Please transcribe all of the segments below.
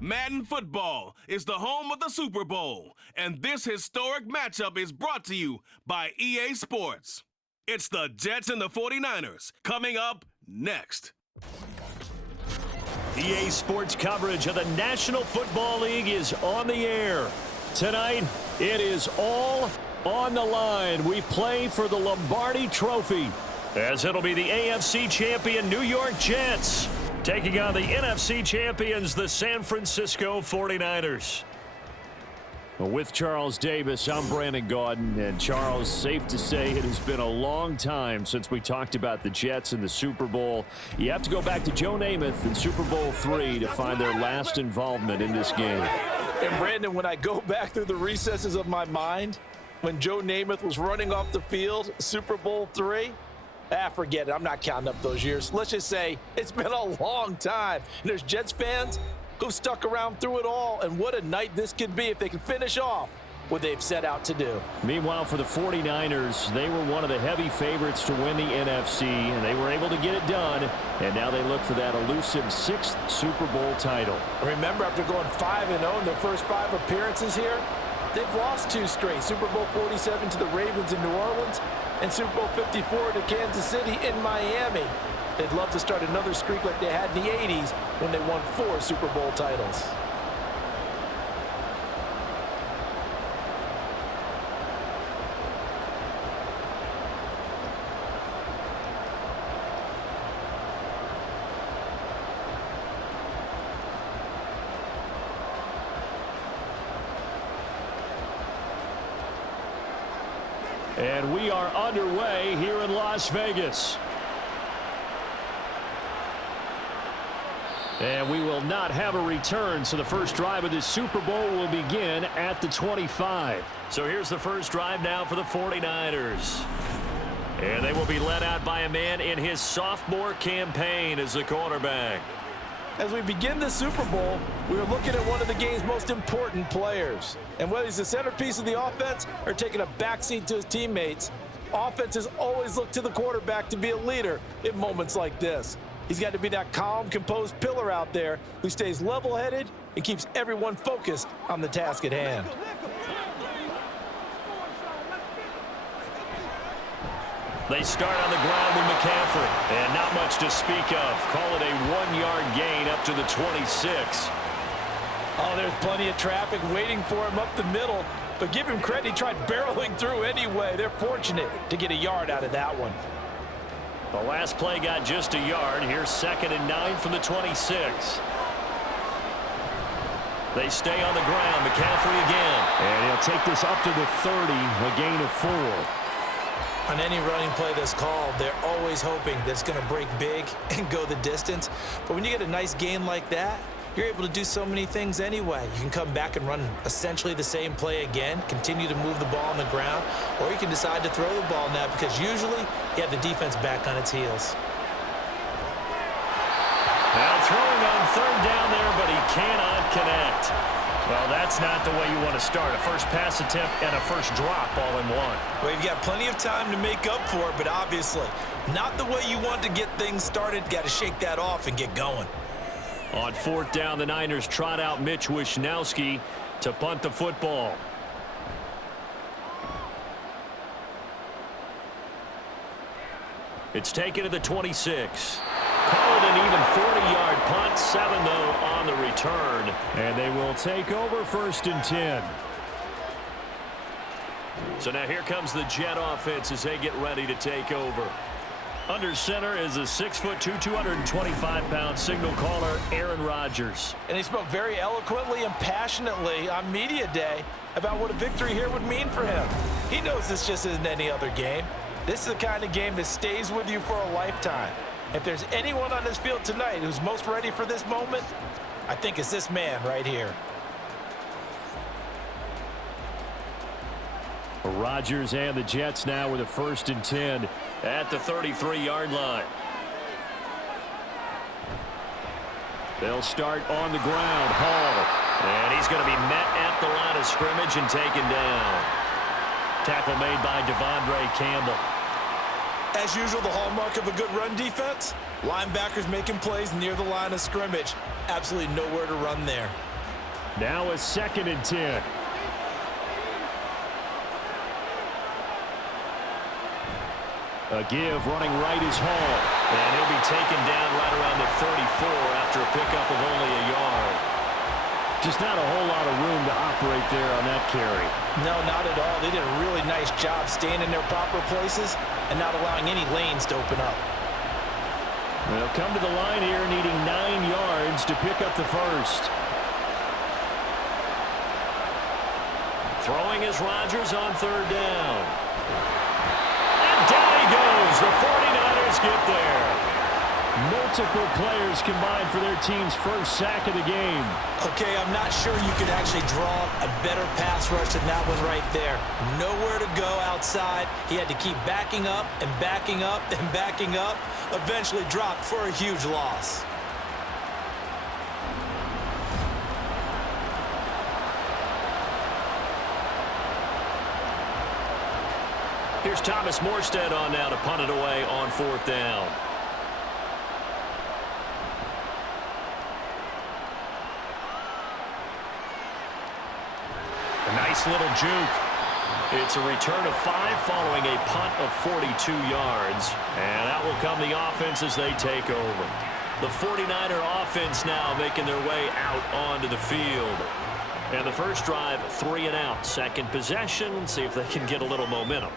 Madden Football is the home of the Super Bowl, and this historic matchup is brought to you by EA Sports. It's the Jets and the 49ers coming up next. EA Sports coverage of the National Football League is on the air. Tonight, it is all on the line. We play for the Lombardi Trophy, as it'll be the AFC champion New York Jets taking on the NFC champions, the San Francisco 49ers. With Charles Davis, I'm Brandon Gaudin. And Charles, safe to say it has been a long time since we talked about the Jets and the Super Bowl. You have to go back to Joe Namath in Super Bowl III to find their last involvement in this game. And Brandon, when I go back through the recesses of my mind, when Joe Namath was running off the field, Super Bowl III, forget it. I'm not counting up those years. Let's just say it's been a long time. And there's Jets fans who stuck around through it all, and what a night this could be if they can finish off what they've set out to do. Meanwhile, for the 49ers, they were one of the heavy favorites to win the NFC, and they were able to get it done, and now they look for that elusive 6th Super Bowl title. Remember, after going 5-0 in their first 5 appearances here, they've lost 2 straight. Super Bowl 47 to the Ravens in New Orleans, and Super Bowl 54 to Kansas City in Miami. They'd love to start another streak like they had in the 80s when they won 4 Super Bowl titles. And we are underway here in Las Vegas. And we will not have a return, so the first drive of this Super Bowl will begin at the 25. So here's the first drive now for the 49ers. And they will be led out by a man in his sophomore campaign as the quarterback. As we begin the Super Bowl, we are looking at one of the game's most important players. And whether he's the centerpiece of the offense or taking a backseat to his teammates, offenses always look to the quarterback to be a leader in moments like this. He's got to be that calm, composed pillar out there who stays level-headed and keeps everyone focused on the task at hand. They start on the ground with McCaffrey, and not much to speak of. Call it a 1-yard gain up to the 26. Oh, there's plenty of traffic waiting for him up the middle, but give him credit, he tried barreling through anyway. They're fortunate to get a yard out of that one. The last play got just a yard. Here's 2nd and 9 from the 26. They stay on the ground. McCaffrey again. And he'll take this up to the 30, a gain of 4. On any running play that's called, they're always hoping that it's going to break big and go the distance. But when you get a nice gain like that, you're able to do so many things anyway. You can come back and run essentially the same play again, continue to move the ball on the ground, or you can decide to throw the ball now because usually you have the defense back on its heels. Now throwing on 3rd down there, but he cannot connect. Well, that's not the way you want to start. A first pass attempt and a first drop all in one. Well, you've got plenty of time to make up for it, but obviously not the way you want to get things started. Got to shake that off and get going. On 4th down, the Niners trot out Mitch Wishnowski to punt the football. It's taken to the 26. Call it an even 40-yard punt, 7 though on the return. And they will take over 1st and 10. So now here comes the Jet offense as they get ready to take over. Under center is a 6'2", 225-pound signal caller, Aaron Rodgers. And he spoke very eloquently and passionately on media day about what a victory here would mean for him. He knows this just isn't any other game. This is the kind of game that stays with you for a lifetime. If there's anyone on this field tonight who's most ready for this moment, I think it's this man right here. Rodgers and the Jets now with a 1st and 10 at the 33-yard line. They'll start on the ground. Hall. And he's going to be met at the line of scrimmage and taken down. Tackle made by Devondre Campbell. As usual, the hallmark of a good run defense, linebackers making plays near the line of scrimmage. Absolutely nowhere to run there. Now a 2nd and 10. A give running right is Hall. And he'll be taken down right around the 34 after a pickup of only a yard. Just not a whole lot of room to operate there on that carry. No, not at all. They did a really nice job staying in their proper places and not allowing any lanes to open up. They'll come to the line here needing 9 yards to pick up the first. Throwing is Rodgers on 3rd down. And down he goes. The 49ers get there. Multiple players combined for their team's first sack of the game. Okay, I'm not sure you could actually draw a better pass rush than that one right there. Nowhere to go outside. He had to keep backing up and backing up and backing up. Eventually dropped for a huge loss. Here's Thomas Morstead on now to punt it away on 4th down. A nice little juke. It's a return of 5 following a punt of 42 yards. And that will come the offense as they take over. The 49er offense now making their way out onto the field. And the first drive, 3 and out. Second possession, see if they can get a little momentum.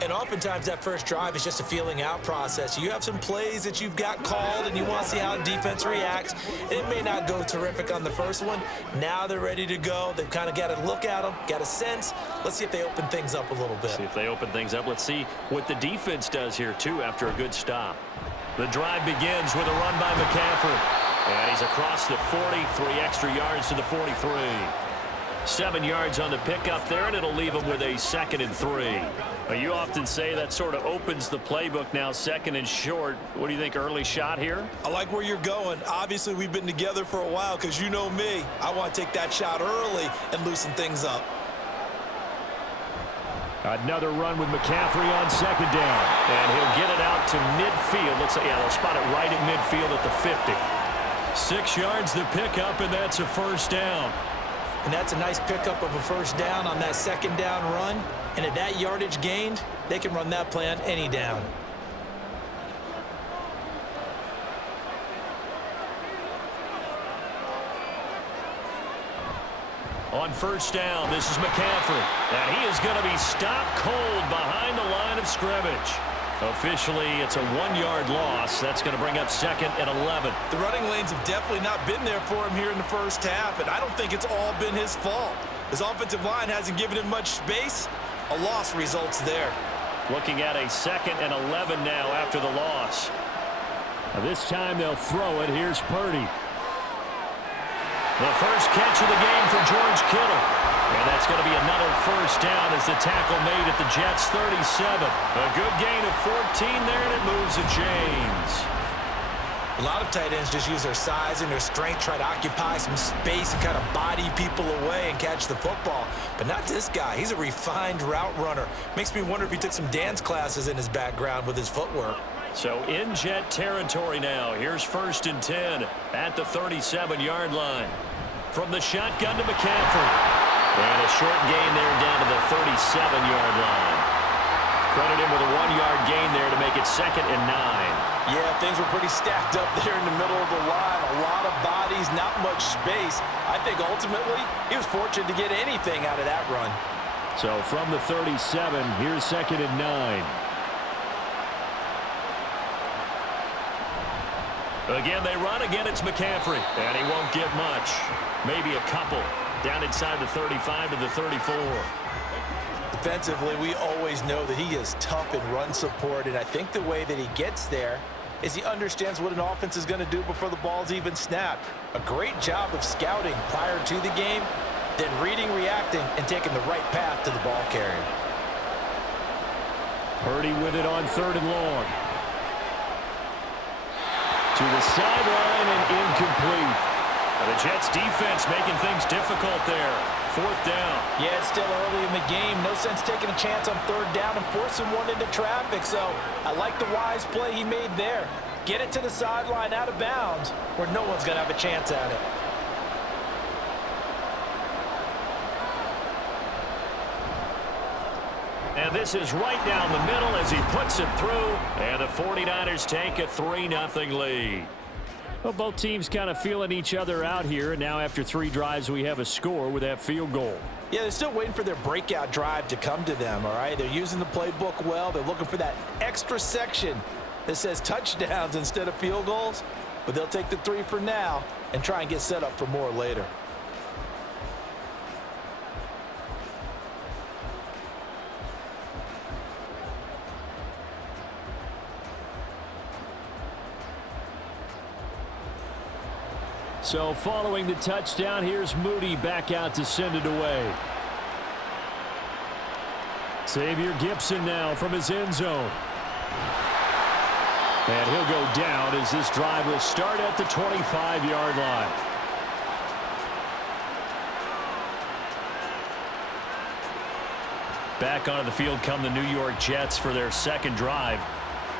And oftentimes that first drive is just a feeling out process. You have some plays that you've got called and you want to see how defense reacts. It may not go terrific on the first one. Now they're ready to go. They've kind of got to look at them, got a sense. Let's see if they open things up a little bit. See if they open things up. Let's see what the defense does here, too, after a good stop. The drive begins with a run by McCaffrey. And he's across the 40, 3 extra yards to the 43. 7 yards on the pickup there, and it'll leave him with a 2nd and 3. Well, you often say that sort of opens the playbook now, 2nd and short. What do you think, early shot here? I like where you're going. Obviously, we've been together for a while because you know me. I want to take that shot early and loosen things up. Another run with McCaffrey on 2nd down. And he'll get it out to midfield. Looks like, yeah, they'll spot it right at midfield at the 50. 6 yards the pickup, and that's a first down. And that's a nice pickup of a first down on that 2nd down run. And at that yardage gained, they can run that play on any down. On first down, this is McCaffrey. And he is going to be stopped cold behind the line of scrimmage. Officially, it's a 1-yard loss. That's going to bring up 2nd and 11. The running lanes have definitely not been there for him here in the first half, and I don't think it's all been his fault. His offensive line hasn't given him much space. A loss results there. Looking at a 2nd and 11 now after the loss. Now this time they'll throw it. Here's Purdy. The first catch of the game for George Kittle. And that's going to be another first down as the tackle made at the Jets' 37. A good gain of 14 there, and it moves the chains. A lot of tight ends just use their size and their strength, try to occupy some space and kind of body people away and catch the football. But not this guy. He's a refined route runner. Makes me wonder if he took some dance classes in his background with his footwork. So in Jet territory now. Here's 1st and 10 at the 37-yard line. From the shotgun to McCaffrey. And a short gain there down to the 37-yard line. Credit him with a 1-yard gain there to make it 2nd and 9. Yeah, things were pretty stacked up there in the middle of the line. A lot of bodies, not much space. I think ultimately he was fortunate to get anything out of that run. So from the 37, here's 2nd and 9. Again, they run. Again, it's McCaffrey. And he won't get much. Maybe a couple. Down inside the 35 to the 34. Defensively, we always know that he is tough in run support, and I think the way that he gets there is he understands what an offense is going to do before the ball's even snapped. A great job of scouting prior to the game, then reading, reacting, and taking the right path to the ball carrier. Purdy with it on 3rd and long. To the sideline and incomplete. The Jets defense making things difficult there. 4th down. Yeah, it's still early in the game. No sense taking a chance on 3rd down and forcing one into traffic. So I like the wise play he made there. Get it to the sideline out of bounds where no one's going to have a chance at it. And this is right down the middle as he puts it through. And the 49ers take a 3-0 lead. Well, both teams kind of feeling each other out here. And now after 3 drives, we have a score with that field goal. Yeah, they're still waiting for their breakout drive to come to them, all right? They're using the playbook well. They're looking for that extra section that says touchdowns instead of field goals. But they'll take the 3 for now and try and get set up for more later. So following the touchdown, here's Moody back out to send it away. Xavier Gipson now from his end zone. And he'll go down as this drive will start at the 25-yard line. Back onto the field come the New York Jets for their 2nd drive.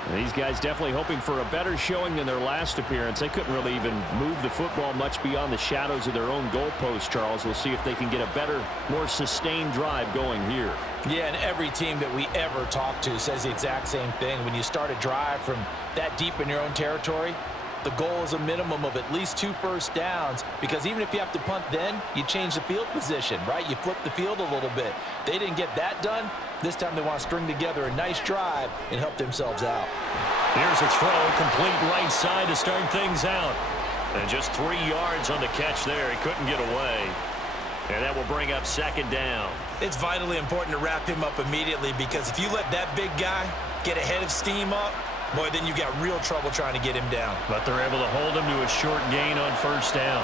And these guys definitely hoping for a better showing than their last appearance. They couldn't really even move the football much beyond the shadows of their own goalpost, Charles. We'll see if they can get a better, more sustained drive going here. Yeah, and every team that we ever talk to says the exact same thing. When you start a drive from that deep in your own territory, the goal is a minimum of at least 2 first downs, because even if you have to punt then, you change the field position, right? You flip the field a little bit. They didn't get that done. This time they want to string together a nice drive and help themselves out. Here's a throw, complete right side to start things out. And just 3 yards on the catch there. He couldn't get away. And that will bring up 2nd down. It's vitally important to wrap him up immediately, because if you let that big guy get ahead of steam up, boy, then you got real trouble trying to get him down. But they're able to hold him to a short gain on 1st down.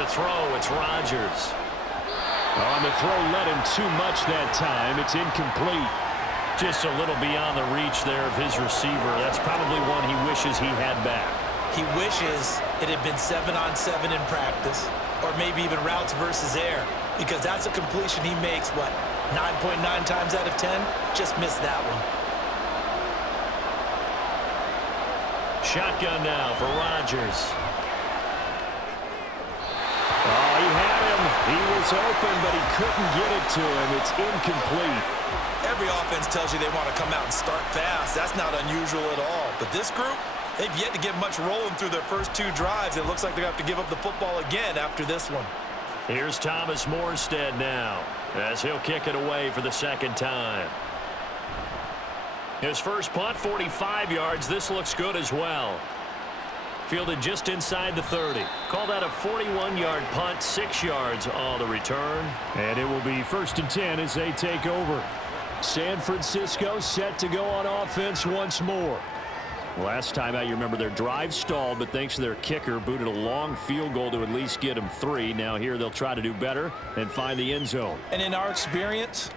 To throw, it's Rodgers. On the throw, let him too much that time. It's incomplete. Just a little beyond the reach there of his receiver. That's probably one he wishes he had back. He wishes it had been 7-on-7 in practice, or maybe even routes versus air, because that's a completion he makes, what, 9.9 times out of 10? Just missed that one. Shotgun now for Rodgers. Oh, he had him. He was open, but he couldn't get it to him. It's incomplete. Every offense tells you they want to come out and start fast. That's not unusual at all. But this group, they've yet to get much rolling through their first 2 drives. It looks like they're going to have to give up the football again after this one. Here's Thomas Morstead now, as he'll kick it away for the 2nd time. His first punt, 45 yards. This looks good as well. Fielded just inside the 30. Call that a 41-yard punt, 6 yards on the return. And it will be 1st and 10 as they take over. San Francisco set to go on offense once more. Last time out, you remember their drive stalled, but thanks to their kicker, booted a long field goal to at least get them 3. Now here they'll try to do better and find the end zone. And in our experience,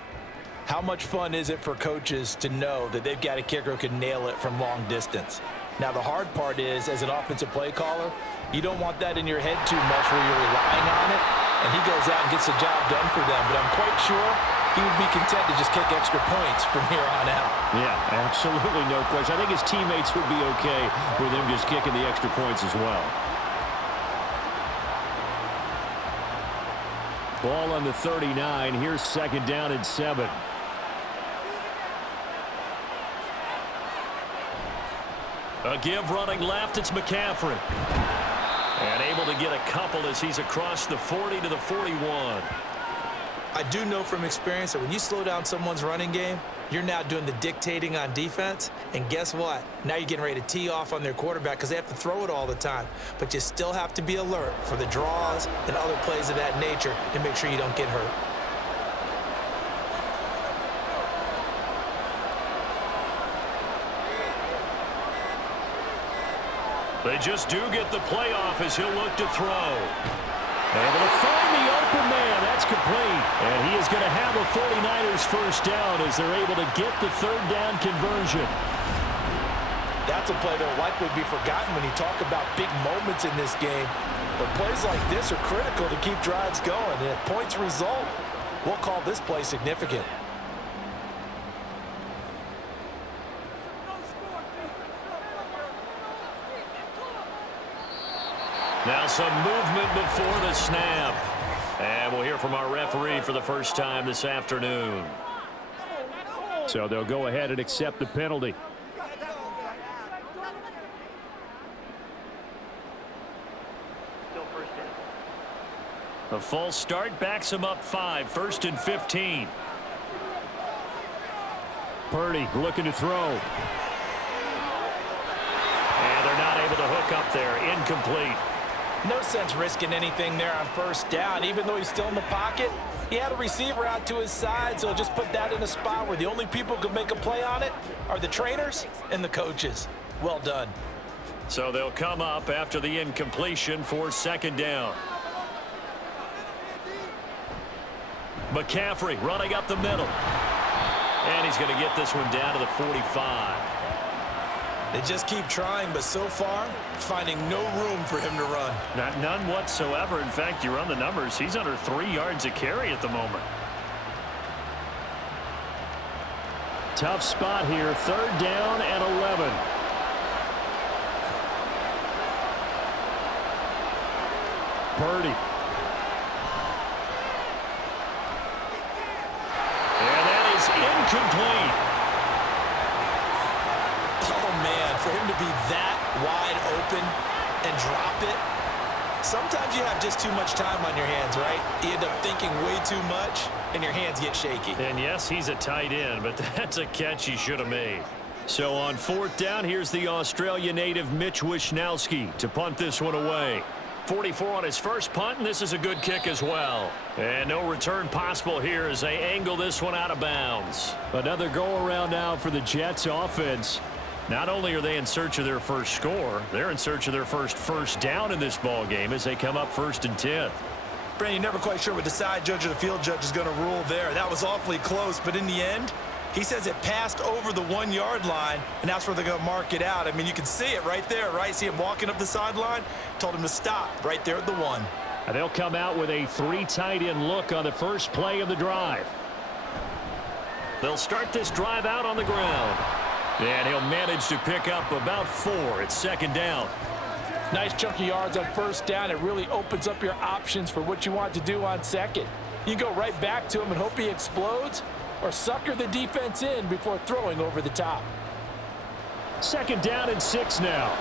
how much fun is it for coaches to know that they've got a kicker who can nail it from long distance? Now, the hard part is, as an offensive play caller, you don't want that in your head too much where you're relying on it, and he goes out and gets the job done for them. But I'm quite sure he would be content to just kick extra points from here on out. Yeah, absolutely no question. I think his teammates would be okay with him just kicking the extra points as well. Ball on the 39. Here's 2nd down and 7. A give running left, it's McCaffrey. And able to get a couple as he's across the 40 to the 41. I do know from experience that when you slow down someone's running game, you're now doing the dictating on defense. And guess what? Now you're getting ready to tee off on their quarterback because they have to throw it all the time. But you still have to be alert for the draws and other plays of that nature to make sure you don't get hurt. They just do get the playoff as he'll look to throw. Able to find the open man. That's complete. And he is going to have a 49ers first down as they're able to get the 3rd down conversion. That's a play that will likely be forgotten when you talk about big moments in this game. But plays like this are critical to keep drives going. And if points result, we'll call this play significant. Now some movement before the snap. And we'll hear from our referee for the first time this afternoon. So they'll go ahead and accept the penalty. A false start backs him up 5, 1st and 15. Purdy looking to throw. And they're not able to hook up there. Incomplete. No sense risking anything there on first down. Even though he's still in the pocket, he had a receiver out to his side, so just put that in a spot where the only people who can make a play on it are the trainers and the coaches. Well done. So they'll come up after the incompletion for 2nd down. McCaffrey running up the middle. And he's going to get this one down to the 45. They just keep trying, but so far, finding no room for him to run. None whatsoever. In fact, you run the numbers. He's under 3 yards a carry at the moment. Tough spot here. 3rd down and 11. Purdy. And that is incomplete. For him to be that wide open and drop it, sometimes you have just too much time on your hands, right? You end up thinking way too much, and your hands get shaky. And yes, he's a tight end, but that's a catch he should have made. So on 4th down, here's the Australia native Mitch Wishnowski to punt this one away. 44 on his first punt, and this is a good kick as well. And no return possible here as they angle this one out of bounds. Another go-around now for the Jets offense. Not only are they in search of their first score, they're in search of their first down in this ball game as they come up 1st and 10. Brandon, you're never quite sure what the side judge or the field judge is going to rule there. That was awfully close, but in the end, he says it passed over the 1-yard line, and that's where they're going to mark it out. I mean, you can see it right there, right? See him walking up the sideline? Told him to stop right there at the 1. And they'll come out with a 3 tight end look on the first play of the drive. They'll start this drive out on the ground. And he'll manage to pick up about 4. It's 2nd down. Nice chunk of yards on 1st down. It really opens up your options for what you want to do on 2nd. You can go right back to him and hope he explodes, or sucker the defense in before throwing over the top. 2nd down and 6 now.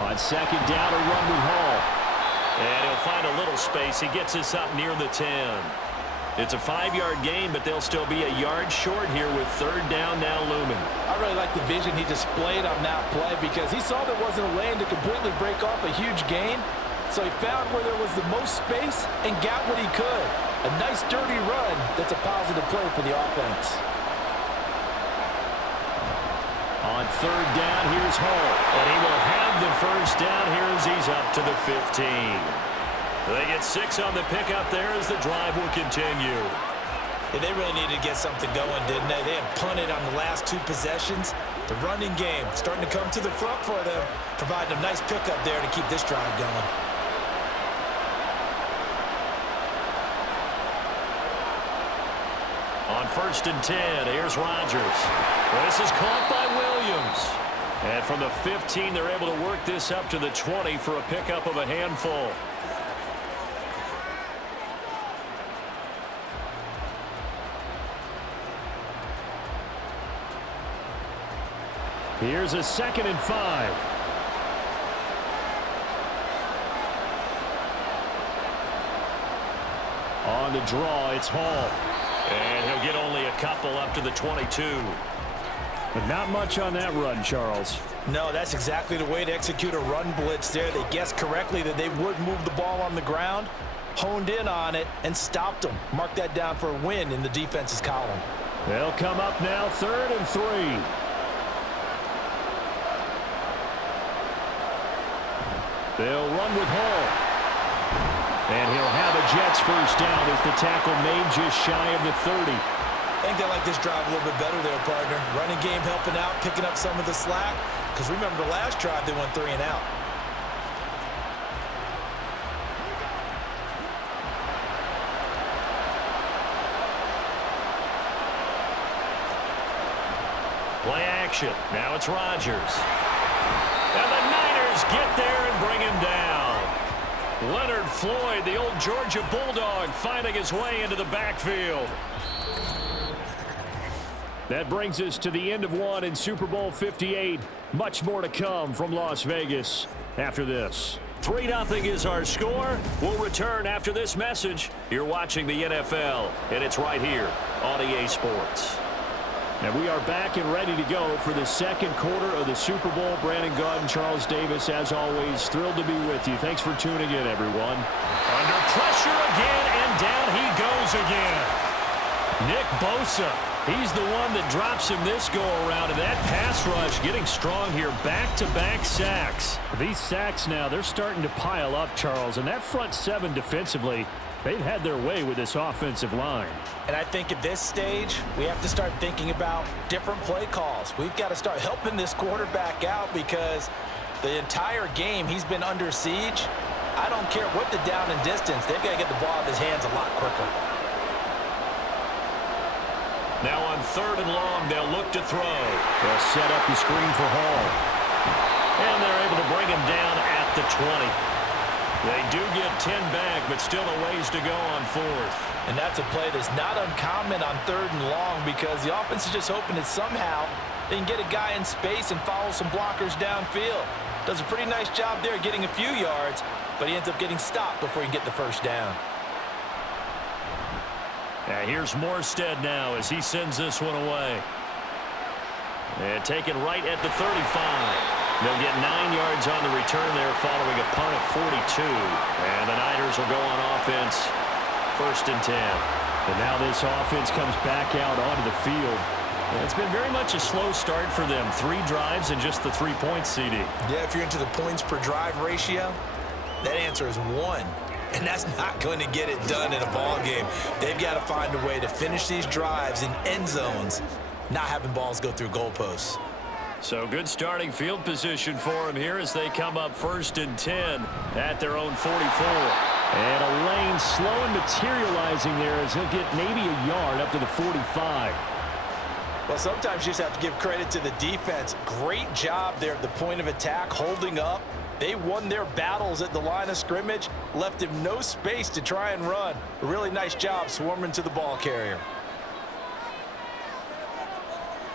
On 2nd down, a run with Hall. And he'll find a little space. He gets this up near the 10. It's a 5-yard gain, but they'll still be a yard short here with 3rd down now looming. I really like the vision he displayed on that play because he saw there wasn't a lane to completely break off a huge gain. So he found where there was the most space and got what he could. A nice dirty run that's a positive play for the offense. On 3rd down, here's Hall. And he will have the 1st down here as he's up to the 15. They get 6 on the pickup there as the drive will continue. Yeah, they really needed to get something going, didn't they? They had punted on the last 2 possessions. The running game starting to come to the front for them, providing a nice pickup there to keep this drive going. On 1st and 10, here's Rodgers. This is caught by Williams. And from the 15, they're able to work this up to the 20 for a pickup of a handful. Here's a 2nd and 5. On the draw, it's Hall. And he'll get only a couple up to the 22. But not much on that run, Charles. No, that's exactly the way to execute a run blitz there. They guessed correctly that they would move the ball on the ground, honed in on it, and stopped them. Mark that down for a win in the defense's column. They'll come up now 3rd and 3. They'll run with Hall. And he'll have a Jets 1st down as the tackle made just shy of the 30. I think they like this drive a little bit better there, partner. Running game helping out, picking up some of the slack. Because remember, the last drive, they went 3 and out. Play action. Now it's Rodgers. And the Niners get there and bring him down. Leonard Floyd, the old Georgia Bulldog, finding his way into the backfield. That brings us to the end of one in Super Bowl 58. Much more to come from Las Vegas after this. 3-0 is our score. We'll return after this message. You're watching the NFL, and it's right here on EA Sports. And we are back and ready to go for the second quarter of the Super Bowl. Brandon Gaudin, Charles Davis, as always, thrilled to be with you. Thanks for tuning in, everyone. Under pressure again, and down he goes again. Nick Bosa, he's the one that drops him this go-around, and that pass rush getting strong here. Back-to-back sacks. These sacks now, they're starting to pile up, Charles, and that front seven defensively, they've had their way with this offensive line. And I think at this stage, we have to start thinking about different play calls. We've got to start helping this quarterback out because the entire game he's been under siege. I don't care what the down and distance. They've got to get the ball out of his hands a lot quicker. Now on 3rd and long, they'll look to throw. They'll set up the screen for Hall. And they're able to bring him down at the 20. They do get 10 back, but still a ways to go on 4th. And that's a play that's not uncommon on 3rd and long because the offense is just hoping that somehow they can get a guy in space and follow some blockers downfield. Does a pretty nice job there getting a few yards, but he ends up getting stopped before he can get the first down. Now here's Morstead now as he sends this one away. And taken right at the 35. They'll get 9 yards on the return there following a punt of 42. And the Niners will go on offense 1st and 10. And now this offense comes back out onto the field. And it's been very much a slow start for them. 3 drives and just the 3 points, CD. Yeah, if you're into the points per drive ratio, that answer is 1. And that's not going to get it done in a ball game. They've got to find a way to finish these drives in end zones, not having balls go through goalposts. So good starting field position for them here as they come up 1st and 10 at their own 44. And a lane slow and materializing there as he'll get maybe a yard up to the 45. Well, sometimes you just have to give credit to the defense. Great job there at the point of attack, holding up. They won their battles at the line of scrimmage, left him no space to try and run. A really nice job swarming to the ball carrier.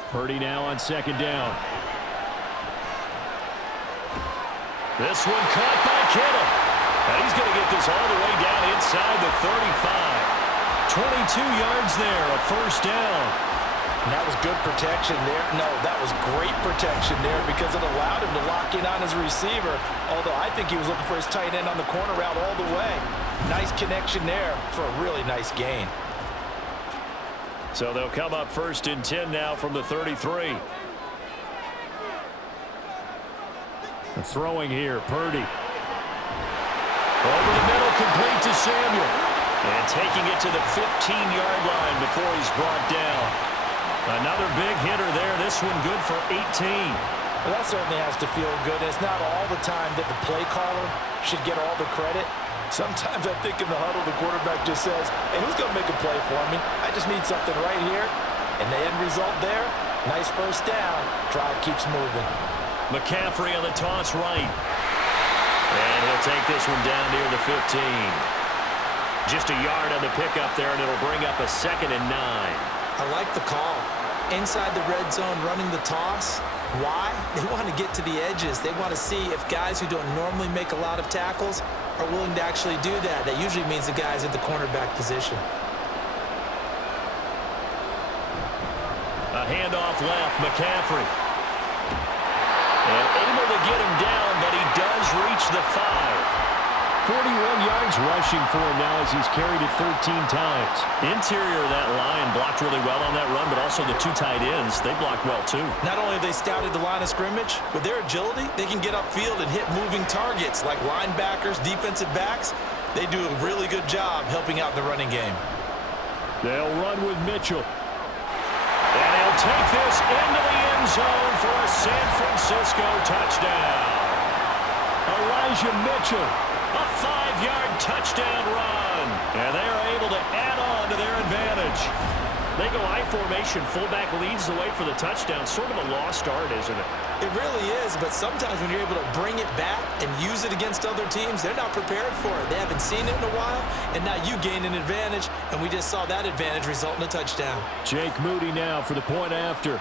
Purdy now on 2nd down. This one caught by Kittle. And he's going to get this all the way down inside the 35. 22 yards there, a 1st down. And that was good protection there. No, that was great protection there because it allowed him to lock in on his receiver. Although I think he was looking for his tight end on the corner route all the way. Nice connection there for a really nice gain. So they'll come up 1st and 10 now from the 33. Throwing here, Purdy. Over the middle, complete to Samuel. And taking it to the 15-yard line before he's brought down. Another big hitter there. This one good for 18. Well, that certainly has to feel good. It's not all the time that the play caller should get all the credit. Sometimes I think in the huddle, the quarterback just says, hey, who's going to make a play for me? I just need something right here. And the end result there, nice 1st down. Drive keeps moving. McCaffrey on the toss right. And he'll take this one down near the 15. Just a yard on the pickup there, and it'll bring up a 2nd and 9. I like the call. Inside the red zone, running the toss. Why? They want to get to the edges. They want to see if guys who don't normally make a lot of tackles are willing to actually do that. That usually means the guys at the cornerback position. A handoff left, McCaffrey. And able to get him down, but he does reach the 5. 41 yards rushing for him now as he's carried it 13 times. Interior of that line blocked really well on that run, but also the 2 tight ends, they blocked well too. Not only have they scouted the line of scrimmage, with their agility, they can get upfield and hit moving targets like linebackers, defensive backs. They do a really good job helping out the running game. They'll run with Mitchell. take this into the end zone for a San Francisco touchdown. Elijah Mitchell, a 5-yard touchdown run. And they are able to add on to their advantage. They go I formation, fullback leads the way for the touchdown. Sort of a lost art, isn't it? It really is, but sometimes when you're able to bring it back and use it against other teams, they're not prepared for it. They haven't seen it in a while, and now you gain an advantage, and we just saw that advantage result in a touchdown. Jake Moody now for the point after.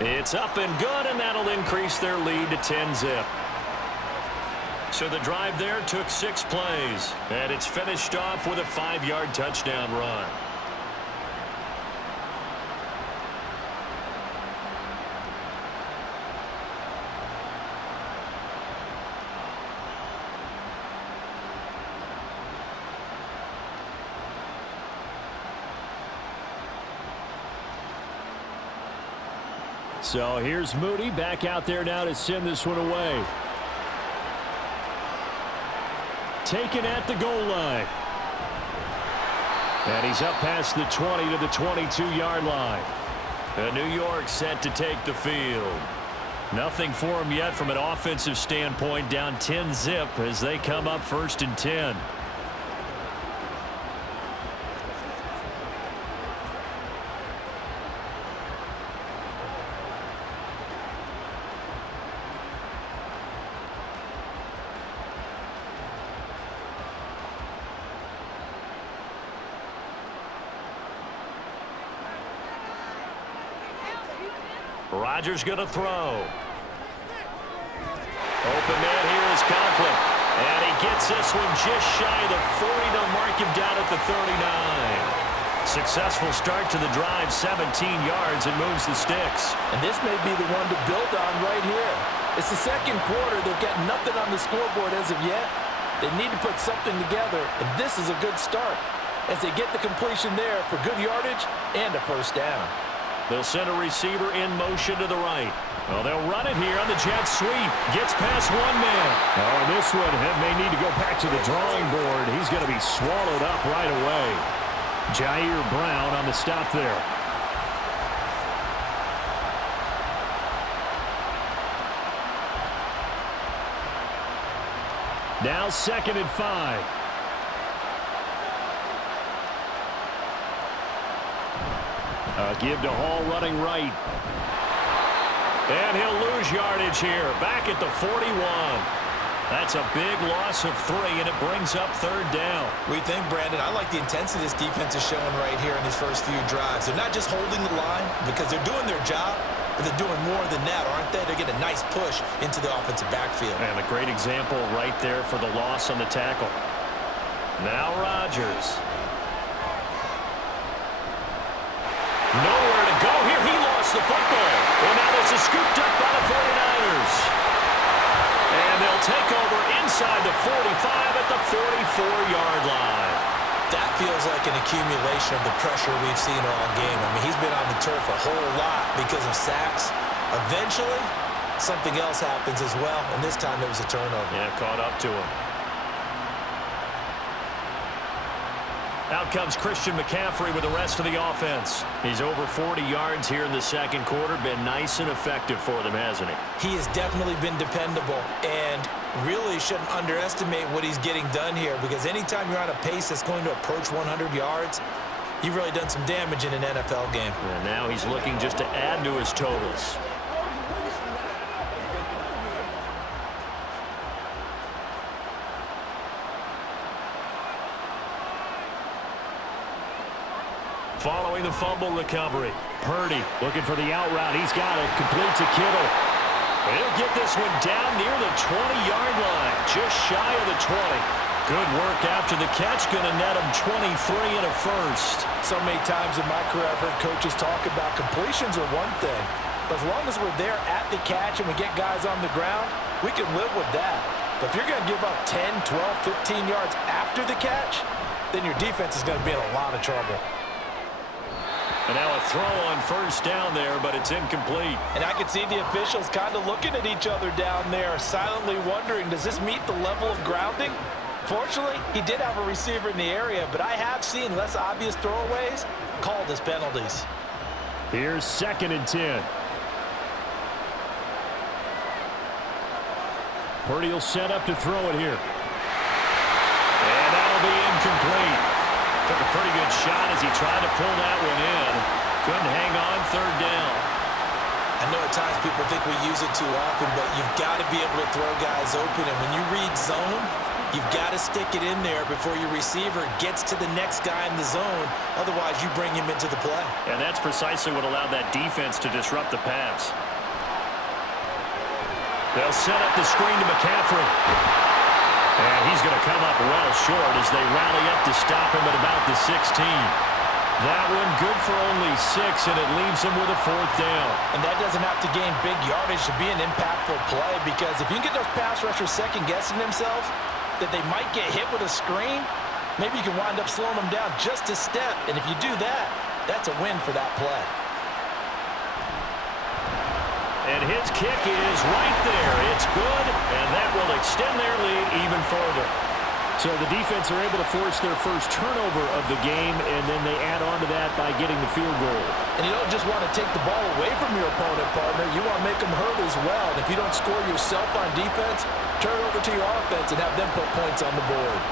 It's up and good, and that'll increase their lead to 10-zip. So the drive there took 6 plays, and it's finished off with a 5-yard touchdown run. So here's Moody back out there now to send this one away. Taken at the goal line. And he's up past the 20 to the 22-yard line. And New York set to take the field. Nothing for him yet from an offensive standpoint, down 10-zip as they come up 1st and 10. Rodgers going to throw. Open man here is Conklin. And he gets this one just shy of the 40 to mark him down at the 39. Successful start to the drive, 17 yards, and moves the sticks. And this may be the one to build on right here. It's the second quarter. They've got nothing on the scoreboard as of yet. They need to put something together, and this is a good start as they get the completion there for good yardage and a 1st down. They'll send a receiver in motion to the right. Well, they'll run it here on the jet sweep. Gets past one man. Oh, and this one may need to go back to the drawing board. He's going to be swallowed up right away. Jair Brown on the stop there. Now 2nd and 5. Give to Hall running right. And he'll lose yardage here. Back at the 41. That's a big loss of 3, and it brings up 3rd down. We think, Brandon, I like the intensity this defense is showing right here in these first few drives. They're not just holding the line because they're doing their job, but they're doing more than that, aren't they? They're getting a nice push into the offensive backfield. And a great example right there for the loss on the tackle. Now Rodgers. Nowhere to go here. He lost the football. And now this is scooped up by the 49ers. And they'll take over inside the 45 at the 44-yard line. That feels like an accumulation of the pressure we've seen all game. I mean, he's been on the turf a whole lot because of sacks. Eventually, something else happens as well, and this time it was a turnover. Yeah, caught up to him. Out comes Christian McCaffrey with the rest of the offense. He's over 40 yards here in the second quarter. Been nice and effective for them, hasn't he? He has definitely been dependable, and really shouldn't underestimate what he's getting done here, because anytime you're on a pace that's going to approach 100 yards, you've really done some damage in an NFL game. And now he's looking just to add to his totals. Following the fumble recovery, Purdy looking for the out route. He's got it. Complete to Kittle. He'll get this one down near the 20-yard line, just shy of the 20. Good work after the catch. Going to net him 23 and a 1st. So many times in my career, I've heard coaches talk about completions are one thing, but as long as we're there at the catch and we get guys on the ground, we can live with that. But if you're going to give up 10, 12, 15 yards after the catch, then your defense is going to be in a lot of trouble. And now a throw on 1st down there, but it's incomplete. And I can see the officials kind of looking at each other down there, silently wondering, does this meet the level of grounding? Fortunately, he did have a receiver in the area, but I have seen less obvious throwaways called as penalties. Here's 2nd and 10. Purdy will set up to throw it here. And that'll be incomplete. Took a pretty good shot as he tried to pull that one in. Couldn't hang on, 3rd down. I know at times people think we use it too often, but you've got to be able to throw guys open. And when you read zone, you've got to stick it in there before your receiver gets to the next guy in the zone. Otherwise, you bring him into the play. And that's precisely what allowed that defense to disrupt the pass. They'll set up the screen to McCaffrey. And he's going to come up well short as they rally up to stop him at about the 16. That one good for only 6, and it leaves him with a 4th down. And that doesn't have to gain big yardage to be an impactful play, because if you can get those pass rushers second-guessing themselves that they might get hit with a screen, maybe you can wind up slowing them down just a step. And if you do that, that's a win for that play. And his kick is right there. It's good, and that will extend their lead even further. So the defense are able to force their first turnover of the game, and then they add on to that by getting the field goal. And you don't just want to take the ball away from your opponent, partner. You want to make them hurt as well. And if you don't score yourself on defense, turn it over to your offense and have them put points on the board.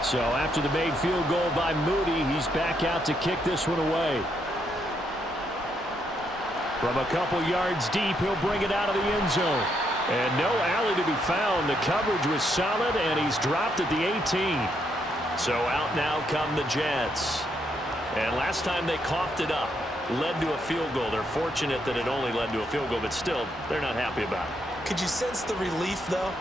So after the made field goal by Moody, he's back out to kick this one away. From a couple yards deep, he'll bring it out of the end zone. And no alley to be found. The coverage was solid, and he's dropped at the 18. So out now come the Jets. And last time they coughed it up, led to a field goal. They're fortunate that it only led to a field goal, but still, they're not happy about it. Could you sense the relief, though,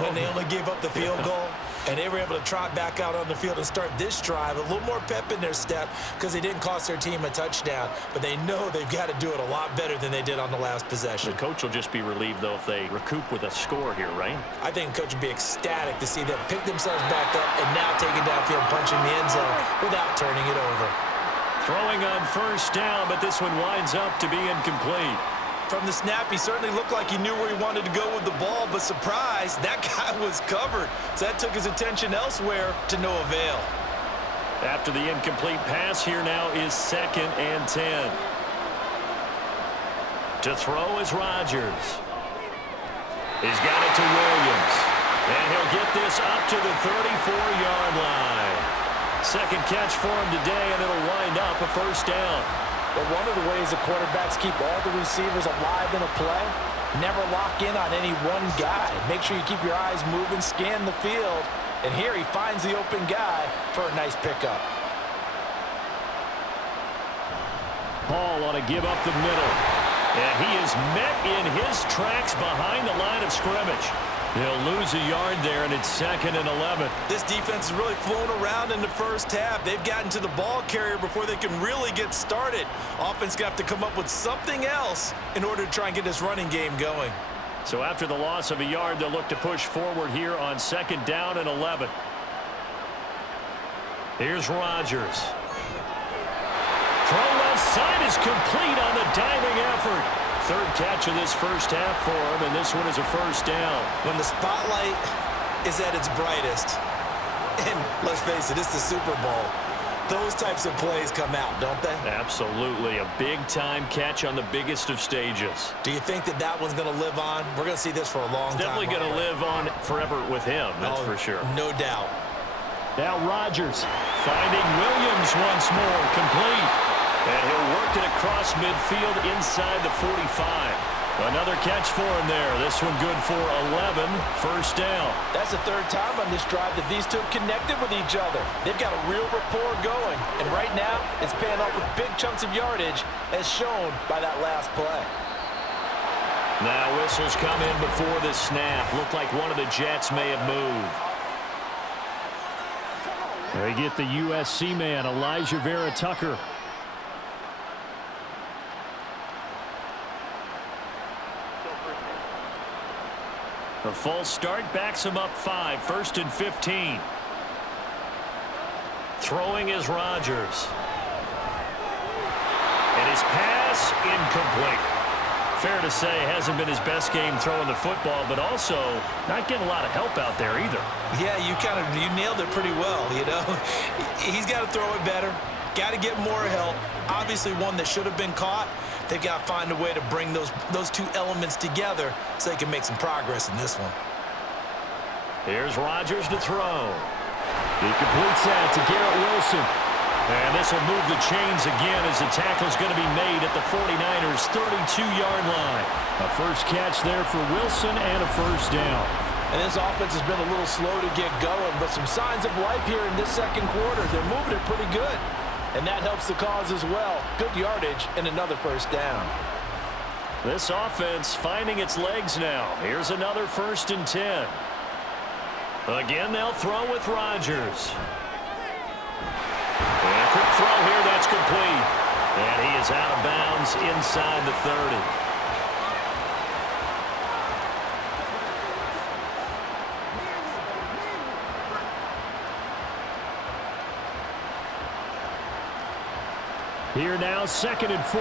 when they only gave up the field goal? And they were able to trot back out on the field and start this drive. A little more pep in their step because they didn't cost their team a touchdown. But they know they've got to do it a lot better than they did on the last possession. The coach will just be relieved, though, if they recoup with a score here, right? I think the coach would be ecstatic to see them pick themselves back up and now take it downfield, punching the end zone without turning it over. Throwing on 1st down, but this one winds up to be incomplete. From the snap, he certainly looked like he knew where he wanted to go with the ball, but surprise, that guy was covered. So that took his attention elsewhere to no avail. After the incomplete pass, here now is 2nd and 10. To throw is Rodgers. He's got it to Williams. And he'll get this up to the 34-yard line. 2nd catch for him today, and it'll wind up a 1st down. But one of the ways the quarterbacks keep all the receivers alive in a play, never lock in on any one guy. Make sure you keep your eyes moving, scan the field, and here he finds the open guy for a nice pickup. Hall on a give up the middle. And he is met in his tracks behind the line of scrimmage. He'll lose a yard there, and it's 2nd and 11. This defense has really flown around in the first half. They've gotten to the ball carrier before they can really get started. Offense going to have to come up with something else in order to try and get this running game going. So after the loss of a yard, they'll look to push forward here on 2nd down and 11. Here's Rodgers. Throw left side is complete on the diving effort. 3rd catch of this first half for him, and this one is a 1st down. When the spotlight is at its brightest, and let's face it, it's the Super Bowl, those types of plays come out, don't they? Absolutely. A big-time catch on the biggest of stages. Do you think that that one's going to live on? We're going to see this for a long time. Definitely going to live on forever with him, that's for sure. No doubt. Now Rodgers finding Williams once more, complete. And he'll work it across midfield inside the 45. Another catch for him there. This one good for 11. 1st down. That's the 3rd time on this drive that these two have connected with each other. They've got a real rapport going. And right now, it's paying off with big chunks of yardage, as shown by that last play. Now whistles come in before the snap. Looked like one of the Jets may have moved. They get the USC man, Elijah Vera Tucker. A false start backs him up 5. 1st and 15. Throwing is Rodgers. And his pass incomplete. Fair to say, hasn't been his best game throwing the football, but also not getting a lot of help out there either. Yeah, you nailed it pretty well, you know. He's got to throw it better, got to get more help. Obviously one that should have been caught. They've got to find a way to bring those two elements together so they can make some progress in this one. Here's Rodgers to throw. He completes that to Garrett Wilson. And this will move the chains again as the tackle's going to be made at the 49ers' 32-yard line. A first catch there for Wilson and a first down. And this offense has been a little slow to get going, but some signs of life here in this second quarter. They're moving it pretty good. And that helps the cause as well. Good yardage and another first down. This offense finding its legs now. Here's another 1st and 10. Again, they'll throw with Rodgers. And a quick throw here, that's complete. And he is out of bounds inside the 30. Here now, 2nd and 4.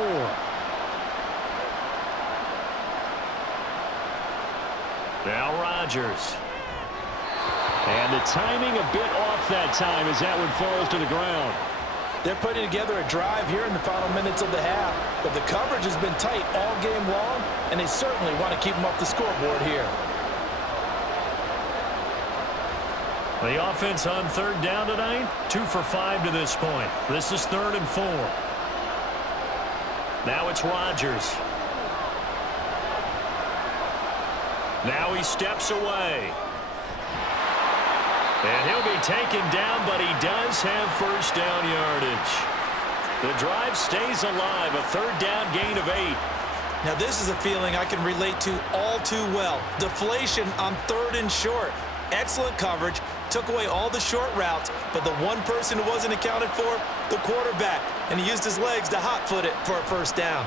Now Rodgers. And the timing a bit off that time as that one falls to the ground. They're putting together a drive here in the final minutes of the half, but the coverage has been tight all game long, and they certainly want to keep them off the scoreboard here. The offense on 3rd down tonight, 2 for 5 to this point. This is 3rd and 4. Now it's Rodgers. Now he steps away. And he'll be taken down, but he does have first down yardage. The drive stays alive, a 3rd down gain of 8. Now this is a feeling I can relate to all too well. Deflation on 3rd and short. Excellent coverage, took away all the short routes, but the one person who wasn't accounted for, the quarterback, and he used his legs to hot-foot it for a first down.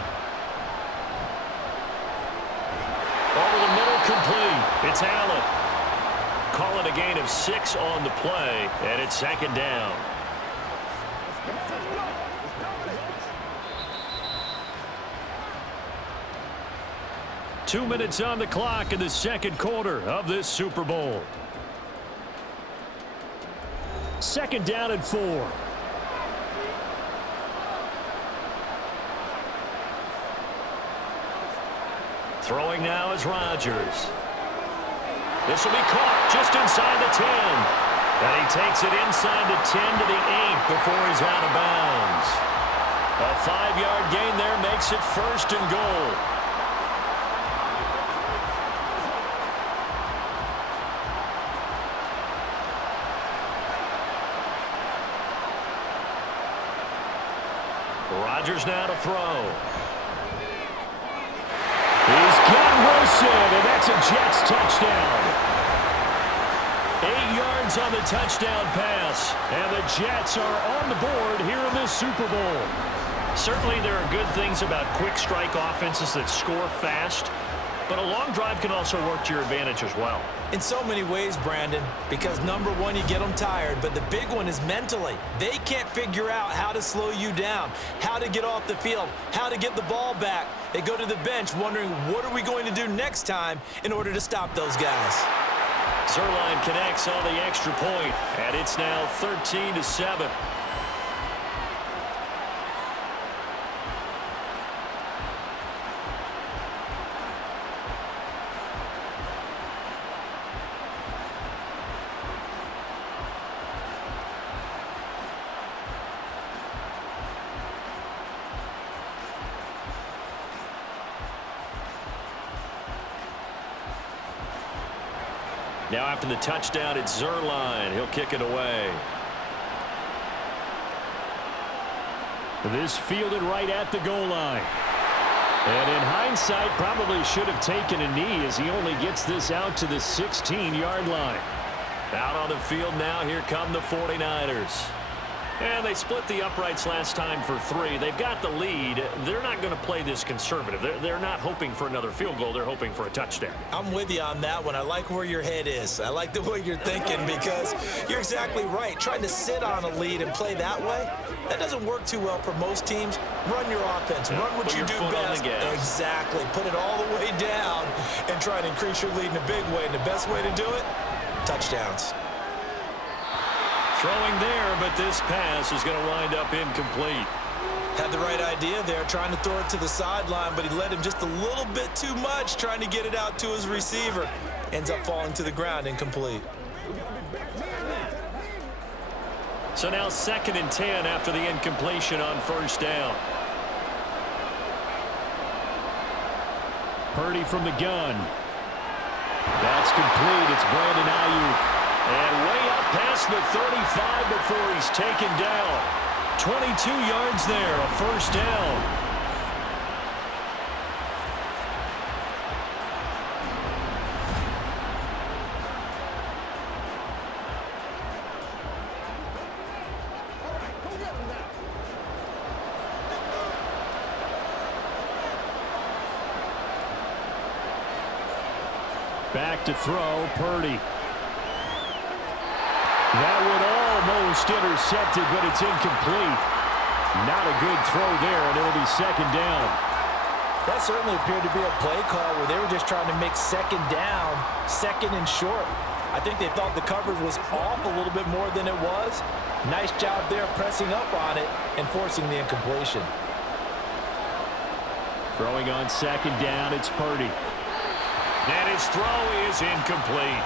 Over the middle, complete. It's Allen. Call it a gain of 6 on the play, and it's 2nd down. Two minutes on the clock in the second quarter of this Super Bowl. 2nd down and 4. Throwing now is Rodgers. This will be caught just inside the 10. And he takes it inside the 10 to the 8 before he's out of bounds. A 5-yard gain there makes it 1st and goal. Rodgers now to throw. He's got Wilson, and that's a Jets touchdown. 8 yards on the touchdown pass, and the Jets are on the board here in this Super Bowl. Certainly there are good things about quick strike offenses that score fast, but a long drive can also work to your advantage as well. In so many ways, Brandon, because number one, you get them tired, but the big one is mentally. They can't figure out how to slow you down, how to get off the field, how to get the ball back. They go to the bench wondering, what are we going to do next time in order to stop those guys? Zuerlein connects on the extra point, and it's now 13-7. Now after the touchdown, it's Zuerlein. He'll kick it away. This fielded right at the goal line. And in hindsight, probably should have taken a knee as he only gets this out to the 16-yard line. Out on the field now, here come the 49ers. And they split the uprights last time for 3. They've got the lead. They're not going to play this conservative. They're not hoping for another field goal. They're hoping for a touchdown. I'm with you on that one. I like where your head is. I like the way you're thinking because you're exactly right. Trying to sit on a lead and play that way, that doesn't work too well for most teams. Run your offense. Run what you do best. Exactly. Put it all the way down and try and increase your lead in a big way. And the best way to do it, touchdowns. Throwing there, but this pass is going to wind up incomplete. Had the right idea there, trying to throw it to the sideline, but he led him just a little bit too much, trying to get it out to his receiver. Ends up falling to the ground, incomplete. So now 2nd and 10 after the incompletion on 1st down. Purdy from the gun. That's complete. It's Brandon Ayuk. And way up past the 35 before he's taken down. 22 yards there, a 1st down. Back to throw, Purdy. That one almost intercepted, but it's incomplete. Not a good throw there, and it'll be 2nd down. That certainly appeared to be a play call where they were just trying to make 2nd down, 2nd and short. I think they thought the coverage was off a little bit more than it was. Nice job there pressing up on it and forcing the incompletion. Throwing on 2nd down, it's Purdy. And his throw is incomplete.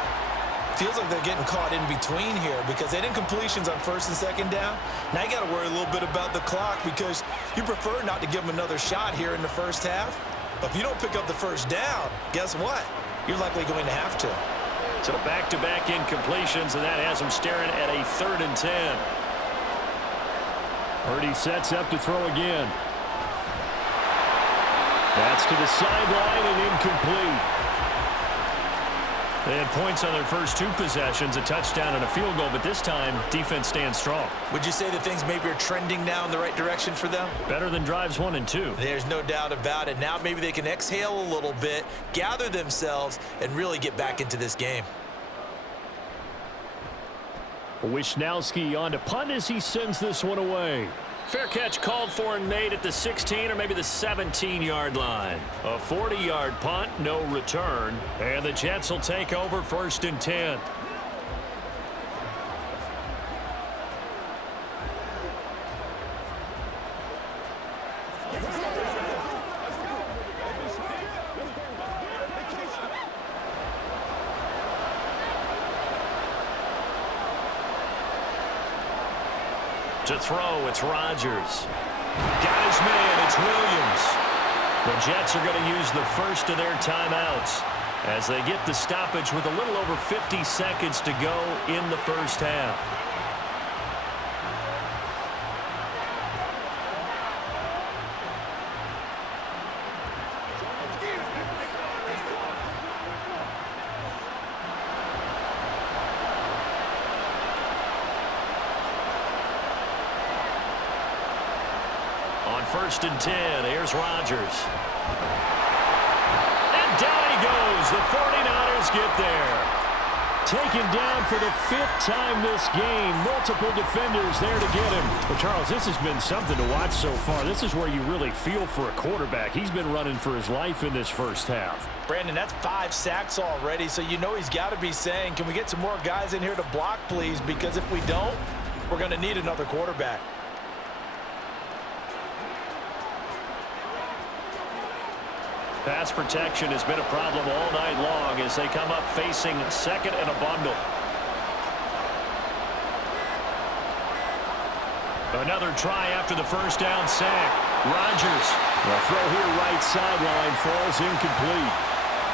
Feels like they're getting caught in between here because they didn't completions on 1st and 2nd down. Now you got to worry a little bit about the clock because you prefer not to give them another shot here in the 1st half. But if you don't pick up the 1st down, guess what? You're likely going to have to. So back-to-back incompletions, and that has them staring at a 3rd and 10. Purdy sets up to throw again. That's to the sideline and incomplete. They had points on their first 2 possessions, a touchdown and a field goal, but this time, defense stands strong. Would you say that things maybe are trending now in the right direction for them? Better than drives 1 and 2. There's no doubt about it. Now maybe they can exhale a little bit, gather themselves, and really get back into this game. Wisnowski on to punt as he sends this one away. Fair catch called for and made at the 16 or maybe the 17-yard line. A 40-yard punt, no return. And the Jets will take over 1st and 10. To throw, it's Rodgers. Got his man, it's Williams. The Jets are going to use the first of their timeouts as they get the stoppage with a little over 50 seconds to go in the 1st half. On 1st and 10, here's Rodgers. And down he goes. The 49ers get there. Taken down for the 5th time this game. Multiple defenders there to get him. Well, Charles, this has been something to watch so far. This is where you really feel for a quarterback. He's been running for his life in this 1st half. Brandon, that's 5 sacks already, so you know he's got to be saying, can we get some more guys in here to block, please? Because if we don't, we're going to need another quarterback. Pass protection has been a problem all night long as they come up facing 2nd and a bundle. Another try after the 1st down sack. Rodgers. The throw here right sideline falls incomplete.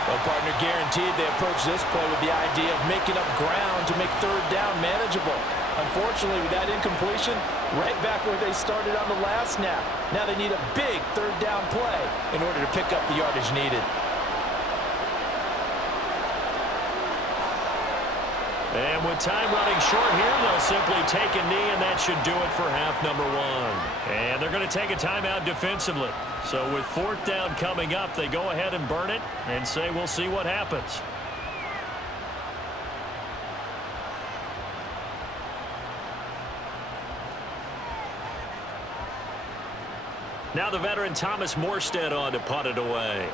Well, partner, guaranteed they approach this play with the idea of making up ground to make 3rd down manageable. Unfortunately, with that incompletion, right back where they started on the last snap. Now they need a big 3rd down play in order to pick up the yardage needed. And with time running short here, they'll simply take a knee, and that should do it for half number one. And they're going to take a timeout defensively. So with fourth down coming up, they go ahead and burn it and say we'll see what happens. Now the veteran Thomas Morstead on to punt it away.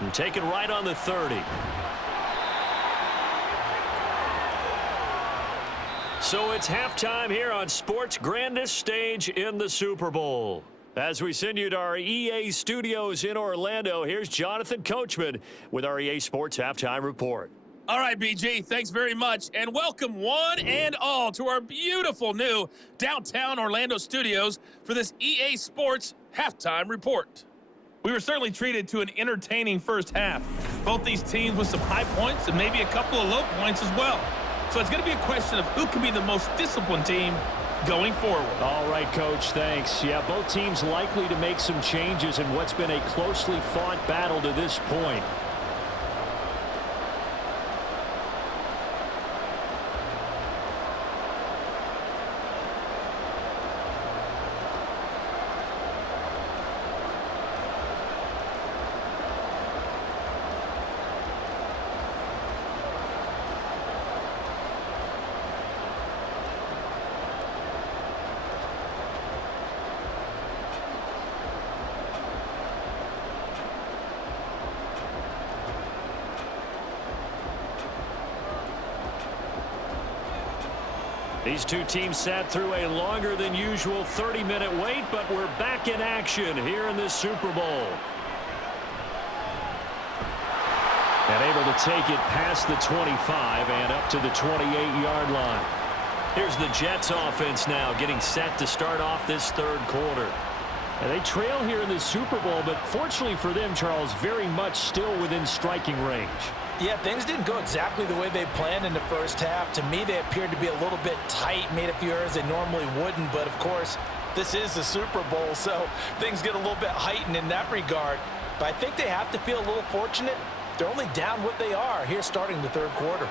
And taken right on the 30. So it's halftime here on sports' grandest stage in the Super Bowl. As we send you to our EA studios in Orlando, here's Jonathan Coachman with our EA Sports Halftime Report. All right, BG, thanks very much, and welcome one and all to our beautiful new downtown Orlando studios for this EA Sports Halftime Report. We were certainly treated to an entertaining first half. Both these teams with some high points and maybe a couple of low points as well. So it's going to be a question of who can be the most disciplined team going forward. All right, Coach, thanks. Yeah, both teams likely to make some changes in what's been a closely fought battle to this point. These two teams sat through a longer than usual 30-minute wait, but we're back in action here in this Super Bowl. And able to take it past the 25 and up to the 28-yard line. Here's the Jets offense now getting set to start off this third quarter. And they trail here in the Super Bowl, but fortunately for them, Charles, very much still within striking range. Yeah, things didn't go exactly the way they planned in the first half. To me, they appeared to be a little bit tight, made a few errors they normally wouldn't. But, of course, this is the Super Bowl, so things get a little bit heightened in that regard. But I think they have to feel a little fortunate. They're only down what they are here starting the third quarter.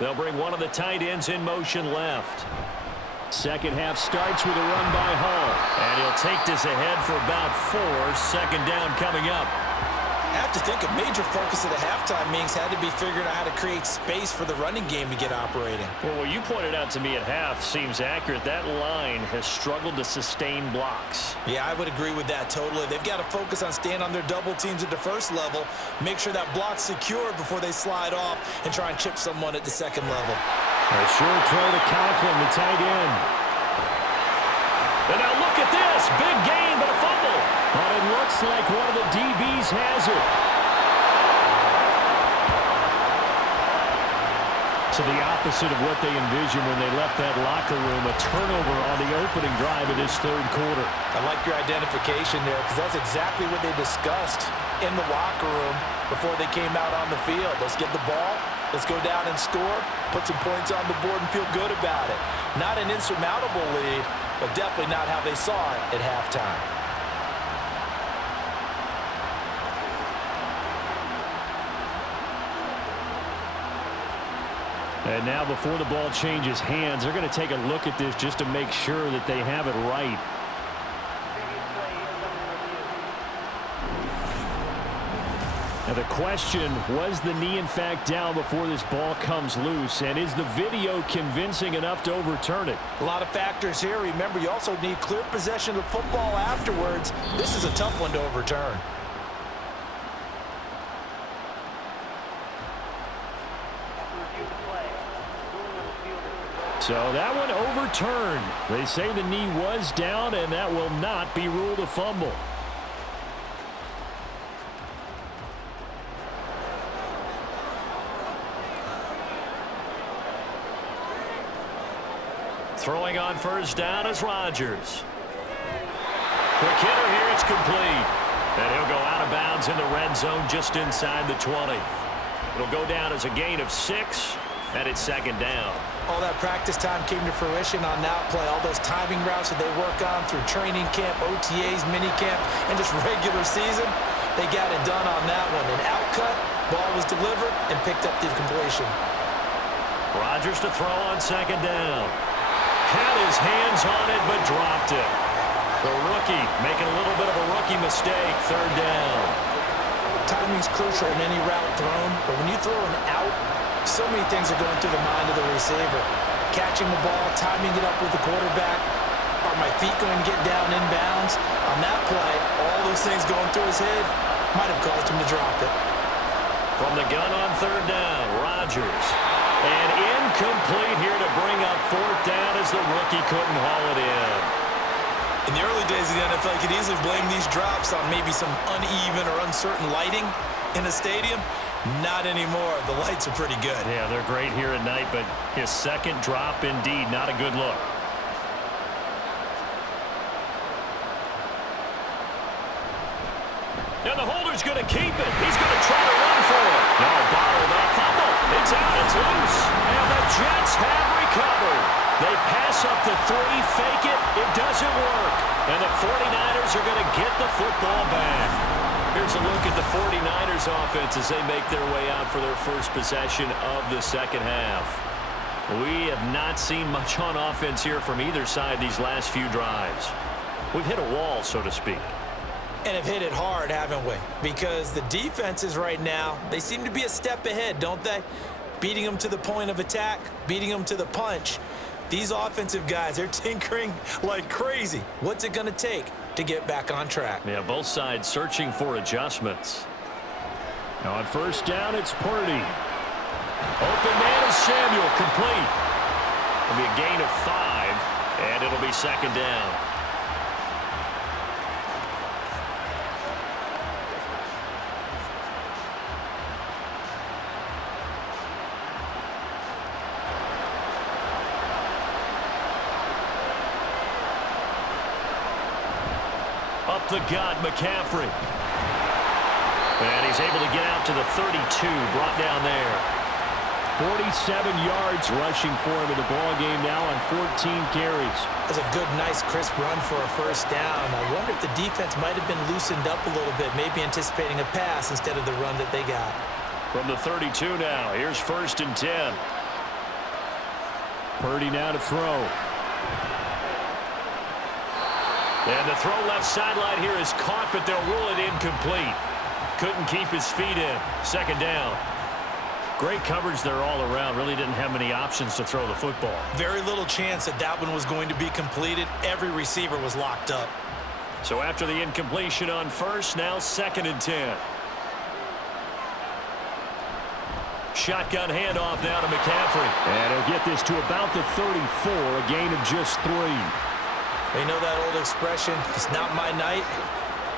They'll bring one of the tight ends in motion left. Second half starts with a run by Hall. And he'll take this ahead for about 4. Second down coming up. I have to think a major focus of the halftime meetings had to be figuring out how to create space for the running game to get operating. Well, what you pointed out to me at half seems accurate. That line has struggled to sustain blocks. Yeah, I would agree with that totally. They've got to focus on staying on their double teams at the first level, make sure that block's secure before they slide off and try and chip someone at the second level. A short throw to Conklin, the tight end. And now look at this. Big gain, but a fumble. But it looks like one of the DBs has it. To the opposite of what they envisioned when they left that locker room, a turnover on the opening drive of this third quarter. I like your identification there because that's exactly what they discussed in the locker room before they came out on the field. Let's get the ball, let's go down and score, put some points on the board and feel good about it. Not an insurmountable lead, but definitely not how they saw it at halftime. And now before the ball changes hands, they're going to take a look at this just to make sure that they have it right. Now the question, was the knee in fact down before this ball comes loose? And is the video convincing enough to overturn it? A lot of factors here. Remember, you also need clear possession of football afterwards. This is a tough one to overturn. So that one overturned. They say the knee was down, and that will not be ruled a fumble. Throwing on first down is Rodgers. Quick hitter here, it's complete. And he'll go out of bounds in the red zone just inside the 20. It'll go down as a gain of 6. And it's second down. All that practice time came to fruition on that play. All those timing routes that they work on through training camp, OTAs, mini camp, and just regular season, they got it done on that one. An outcut, ball was delivered, and picked up the completion. Rodgers to throw on second down. Had his hands on it, but dropped it. The rookie making a little bit of a rookie mistake, third down. Timing's crucial in any route thrown, but when you throw an out, so many things are going through the mind of the receiver. Catching the ball, timing it up with the quarterback. Are my feet going to get down inbounds? On that play, all those things going through his head might have caused him to drop it. From the gun on third down, Rodgers. And incomplete here to bring up fourth down as the rookie couldn't haul it in. In the early days of the NFL, you could easily blame these drops on maybe some uneven or uncertain lighting in a stadium. Not anymore. The lights are pretty good. Yeah, they're great here at night, but his second drop, indeed, not a good look. And the holder's going to keep it. He's going to try to run for it. No, bottled up. Fumble. It's out. It's loose. And the Jets have recovered. They pass up the three, fake it. It doesn't work. And the 49ers are going to get the football back. Here's a look at the 49ers offense as they make their way out for their first possession of the second half. We have not seen much on offense here from either side these last few drives. We've hit a wall, so to speak. And have hit it hard, haven't we? Because the defenses right now, they seem to be a step ahead, don't they? Beating them to the point of attack, beating them to the punch. These offensive guys, they're tinkering like crazy. What's it going to take to get back on track? Yeah, both sides searching for adjustments. Now on first down, it's Parity. Open man is Samuel, complete. It'll be a gain of 5, and it'll be second down. Up the gut, McCaffrey. And he's able to get out to the 32, brought down there. 47 yards rushing for him in the ball game now on 14 carries. That's a good, nice, crisp run for a first down. I wonder if the defense might have been loosened up a little bit, maybe anticipating a pass instead of the run that they got. From the 32 now, here's first and 10. Purdy now to throw. And the throw left sideline here is caught, but they'll rule it incomplete. Couldn't keep his feet in. Second down. Great coverage there all around. Really didn't have many options to throw the football. Very little chance that that one was going to be completed. Every receiver was locked up. So after the incompletion on first, now second and 10. Shotgun handoff now to McCaffrey. And he'll get this to about the 34, a gain of just 3. You know that old expression, it's not my night?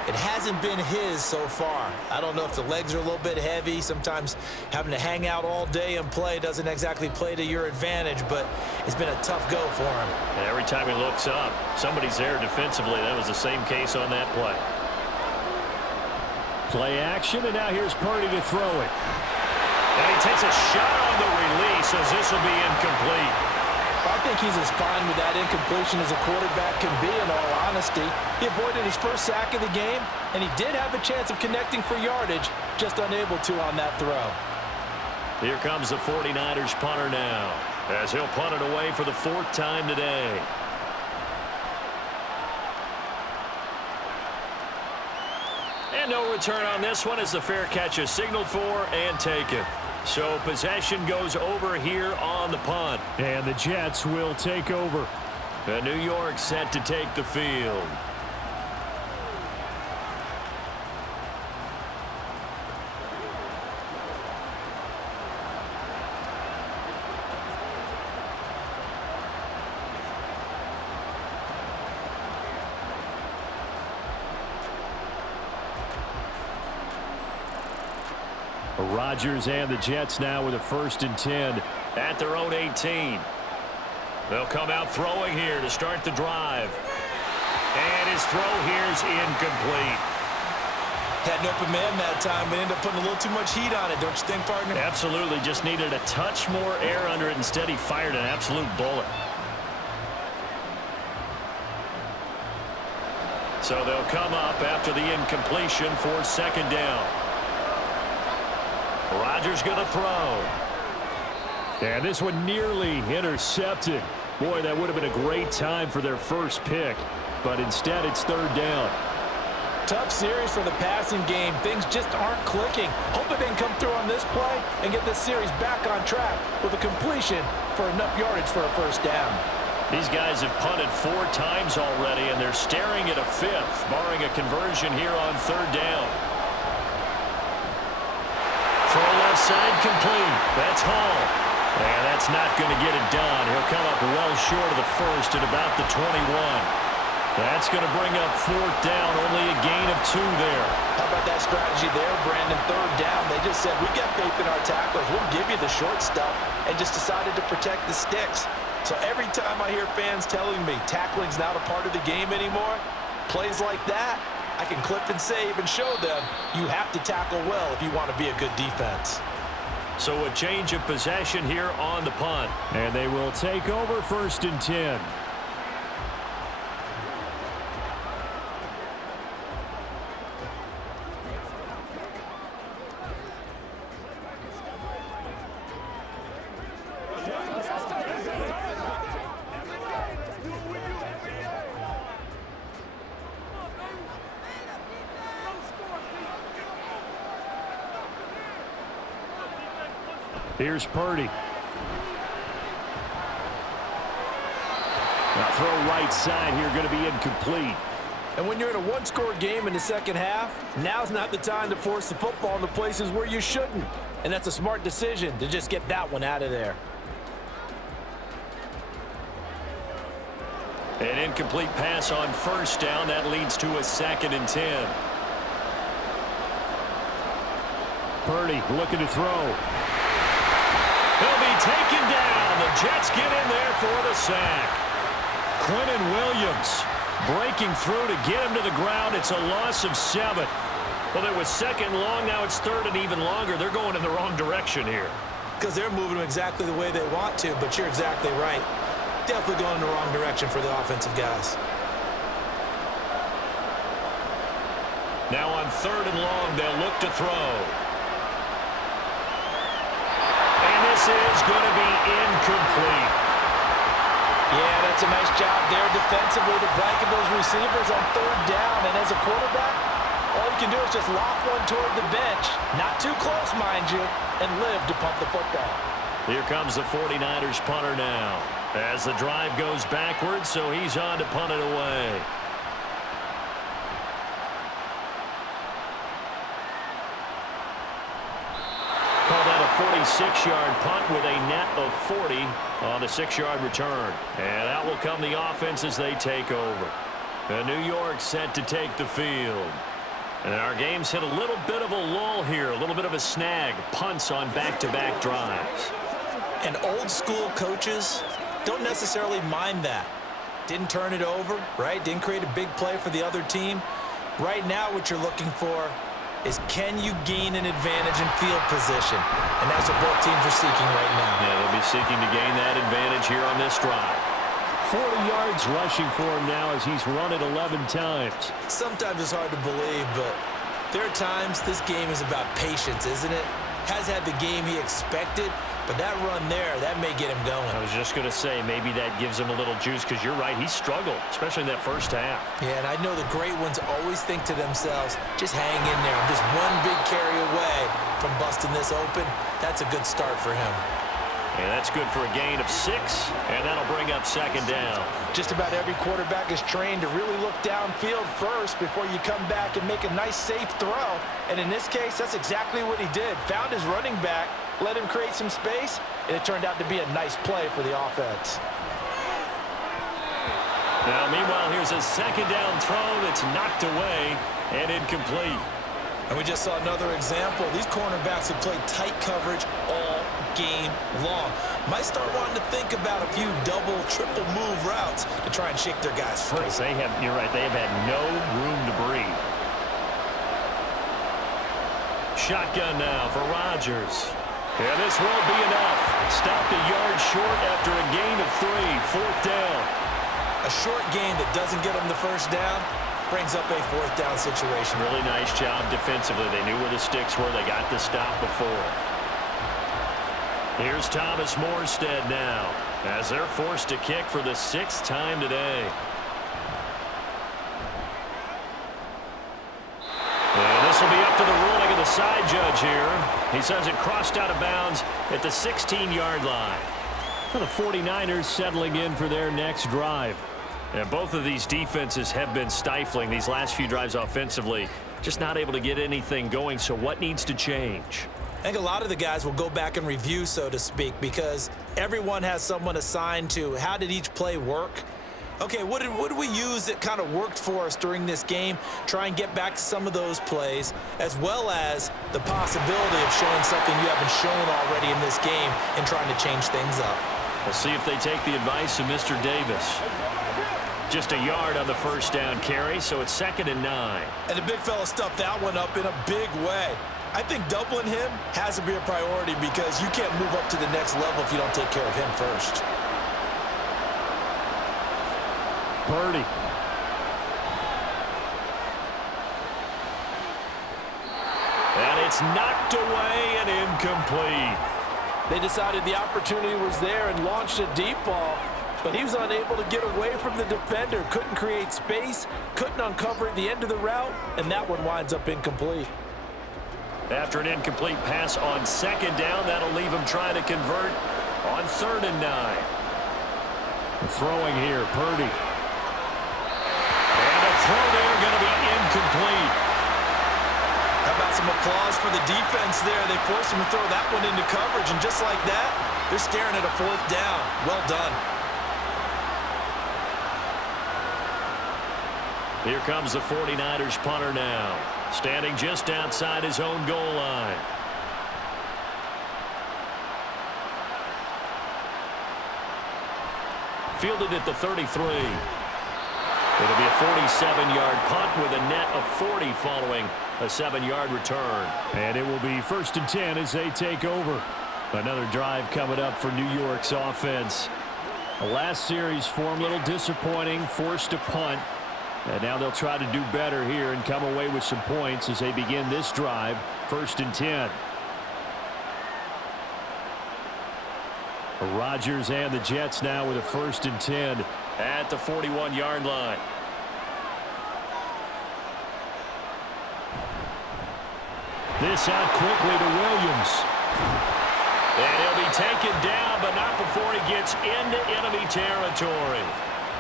It hasn't been his so far. I don't know if the legs are a little bit heavy. Sometimes having to hang out all day and play doesn't exactly play to your advantage, but it's been a tough go for him. And every time he looks up, somebody's there defensively. That was the same case on that play. Play action, and now here's Purdy to throw it. And he takes a shot on the release as this will be incomplete. I think he's as fine with that incompletion as a quarterback can be, in all honesty. He avoided his first sack of the game, and he did have a chance of connecting for yardage, just unable to on that throw. Here comes the 49ers punter now, as he'll punt it away for the 4th time today. And no return on this one as the fair catch is signaled for and taken. So possession goes over here on the punt. And the Jets will take over. And New York set to take the field. Rodgers and the Jets now with a 1st and 10 at their own 18. They'll come out throwing here to start the drive. And his throw here is incomplete. Had an open man that time, but ended up putting a little too much heat on it, don't you think, partner? Absolutely. Just needed a touch more air under it. Instead, he fired an absolute bullet. So they'll come up after the incompletion for second down. Rodgers going to throw. And this one nearly intercepted. Boy, that would have been a great time for their first pick. But instead, it's third down. Tough series for the passing game. Things just aren't clicking. Hope they can come through on this play and get this series back on track with a completion for enough yardage for a first down. These guys have punted 4 times already, and they're staring at a 5th, barring a conversion here on third down. Throw left side complete. That's Hall. And that's not going to get it done. He'll come up well short of the first at about the 21. That's going to bring up fourth down, only a gain of 2 there. How about that strategy there, Brandon? Third down, they just said, we got faith in our tacklers. We'll give you the short stuff, and just decided to protect the sticks. So every time I hear fans telling me tackling's not a part of the game anymore, plays like that, I can clip and save and show them you have to tackle well if you want to be a good defense. So a change of possession here on the punt. And they will take over first and 10. Here's Purdy. Now throw right side here, going to be incomplete. And when you're in a one-score game in the second half, now's not the time to force the football into places where you shouldn't. And that's a smart decision to just get that one out of there. An incomplete pass on first down. That leads to a 2nd and 10. Purdy looking to throw. He'll be taken down. The Jets get in there for the sack. Quentin Williams breaking through to get him to the ground. It's a loss of 7. Well, it was 2nd long. Now it's 3rd and even longer. They're going in the wrong direction here. Because they're moving them exactly the way they want to, but you're exactly right. Definitely going in the wrong direction for the offensive guys. Now on 3rd and long, they'll look to throw. This is going to be incomplete. Yeah, that's a nice job there defensively to blanket those receivers on 3rd down. And as a quarterback, all you can do is just loft one toward the bench. Not too close, mind you, and live to punt the football. Here comes the 49ers punter now. As the drive goes backwards, so he's on to punt it away. Call that a 46-yard punt with a net of 40 on the 6-yard return. And out will come the offense as they take over. And New York set to take the field. And our game's hit a little bit of a lull here, a little bit of a snag. Punts on back-to-back drives. And old-school coaches don't necessarily mind that. Didn't turn it over, right? Didn't create a big play for the other team. Right now what you're looking for is can you gain an advantage in field position? And that's what both teams are seeking right now. Yeah, they'll be seeking to gain that advantage here on this drive. 40 yards rushing for him now as he's run it 11 times. Sometimes it's hard to believe, but there are times this game is about patience, isn't it? Has had the game he expected, but that run there, that may get him going. I was just going to say, maybe that gives him a little juice, because you're right, he struggled, especially in that first half. Yeah, and I know the great ones always think to themselves, just hang in there. I'm just one big carry away from busting this open. That's a good start for him. And that's good for a gain of 6, and that'll bring up 2nd down. Just about every quarterback is trained to really look downfield first before you come back and make a nice, safe throw. And in this case, that's exactly what he did. Found his running back, let him create some space, and it turned out to be a nice play for the offense. Now, meanwhile, here's a 2nd down throw that's knocked away and incomplete. And we just saw another example. These cornerbacks have played tight coverage all game long. Might start wanting to think about a few double, triple move routes to try and shake their guys free. You're right, they have had no room to breathe. shotgun now for Rodgers. And this won't be enough. Stopped a yard short after a gain of 3. 4th down. A short gain that doesn't get them the first down brings up a 4th down situation. Really nice job defensively. They knew where the sticks were. They got the stop before. Here's Thomas Morstead now as they're forced to kick for the 6th time today. And this will be up to the ruling of the side judge here. He says it crossed out of bounds at the 16-yard line. The 49ers settling in for their next drive. And both of these defenses have been stifling these last few drives offensively. Just not able to get anything going, so what needs to change? I think a lot of the guys will go back and review, so to speak, because everyone has someone assigned to how did each play work. Okay, what did we use that kind of worked for us during this game? Try and get back to some of those plays, as well as the possibility of showing something you haven't shown already in this game and trying to change things up. We'll see if they take the advice of Mr. Davis. Just a yard on the first down carry, so it's 2nd and 9. And the big fella stuffed that one up in a big way. I think doubling him has to be a priority because you can't move up to the next level if you don't take care of him first. Parity. And it's knocked away and incomplete. They decided the opportunity was there and launched a deep ball, but he was unable to get away from the defender, couldn't create space, couldn't uncover at the end of the route, and that one winds up incomplete. After an incomplete pass on 2nd down, that'll leave him trying to convert on 3rd and 9. Throwing here, Purdy. And a throw there going to be incomplete. How about some applause for the defense there? They forced him to throw that one into coverage, and just like that, they're staring at a 4th down. Well done. Here comes the 49ers punter now, standing just outside his own goal line. Fielded at the 33. It'll be a 47-yard punt with a net of 40 following a 7-yard return. And it will be 1st and 10 as they take over. Another drive coming up for New York's offense. The last series for them, a little disappointing, forced to punt. And now they'll try to do better here and come away with some points as they begin this drive, 1st and 10. Rodgers and the Jets now with a 1st and 10 at the 41-yard line. This out quickly to Williams. And he'll be taken down, but not before he gets into enemy territory.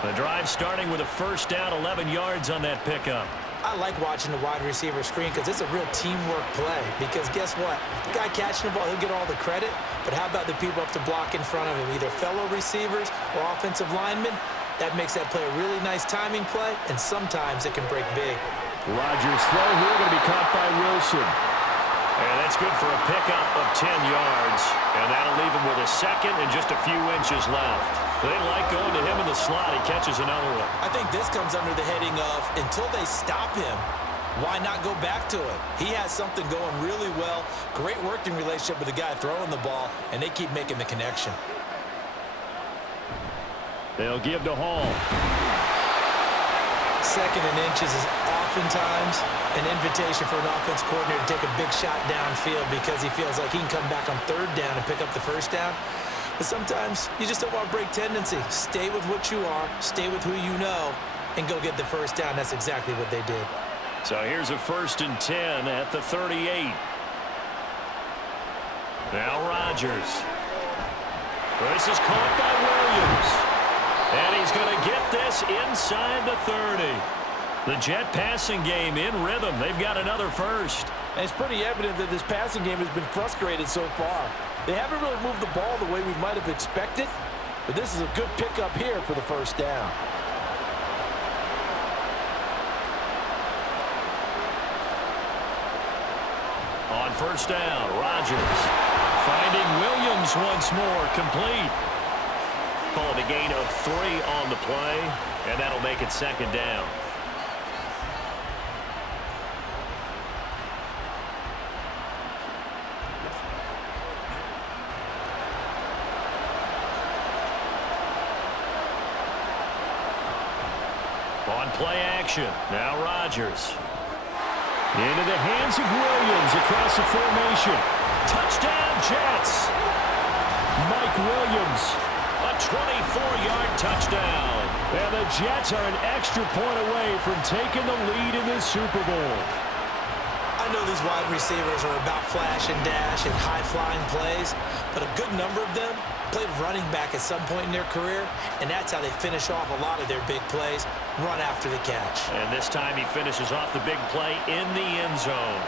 The drive starting with a 1st down, 11 yards on that pickup. I like watching the wide receiver screen because it's a real teamwork play. Because guess what? The guy catching the ball, he'll get all the credit. But how about the people up to block in front of him, either fellow receivers or offensive linemen? That makes that play a really nice timing play, and sometimes it can break big. Rodgers' throw here going to be caught by Wilson. And that's good for a pickup of 10 yards. And that'll leave him with a 2nd and just a few inches left. They like going to him in the slot. He catches another one. I think this comes under the heading of until they stop him, why not go back to it? He has something going really well. Great working relationship with the guy throwing the ball, and they keep making the connection. They'll give to Hall. 2nd and inches is oftentimes an invitation for an offense coordinator to take a big shot downfield because he feels like he can come back on 3rd down and pick up the 1st down. But sometimes you just don't want to break tendency. Stay with what you are, stay with who you know, and go get the 1st down. That's exactly what they did. So here's a 1st and 10 at the 38. Now Rodgers. This is caught by Williams. And he's going to get this inside the 30. The Jet passing game in rhythm. They've got another 1st. And it's pretty evident that this passing game has been frustrated so far. They haven't really moved the ball the way we might have expected, but this is a good pickup here for the 1st down. On 1st down, Rodgers finding Williams once more, complete. Call it a gain of 3 on the play, and that'll make it 2nd down. – on play action. Now Rodgers. Into the hands of Williams across the formation. Touchdown, Jets. Mike Williams, a 24-yard touchdown. And the Jets are an extra point away from taking the lead in this Super Bowl. I know these wide receivers are about flash and dash and high-flying plays, but a good number of them played running back at some point in their career, and that's how they finish off a lot of their big plays, run after the catch. And this time he finishes off the big play in the end zone.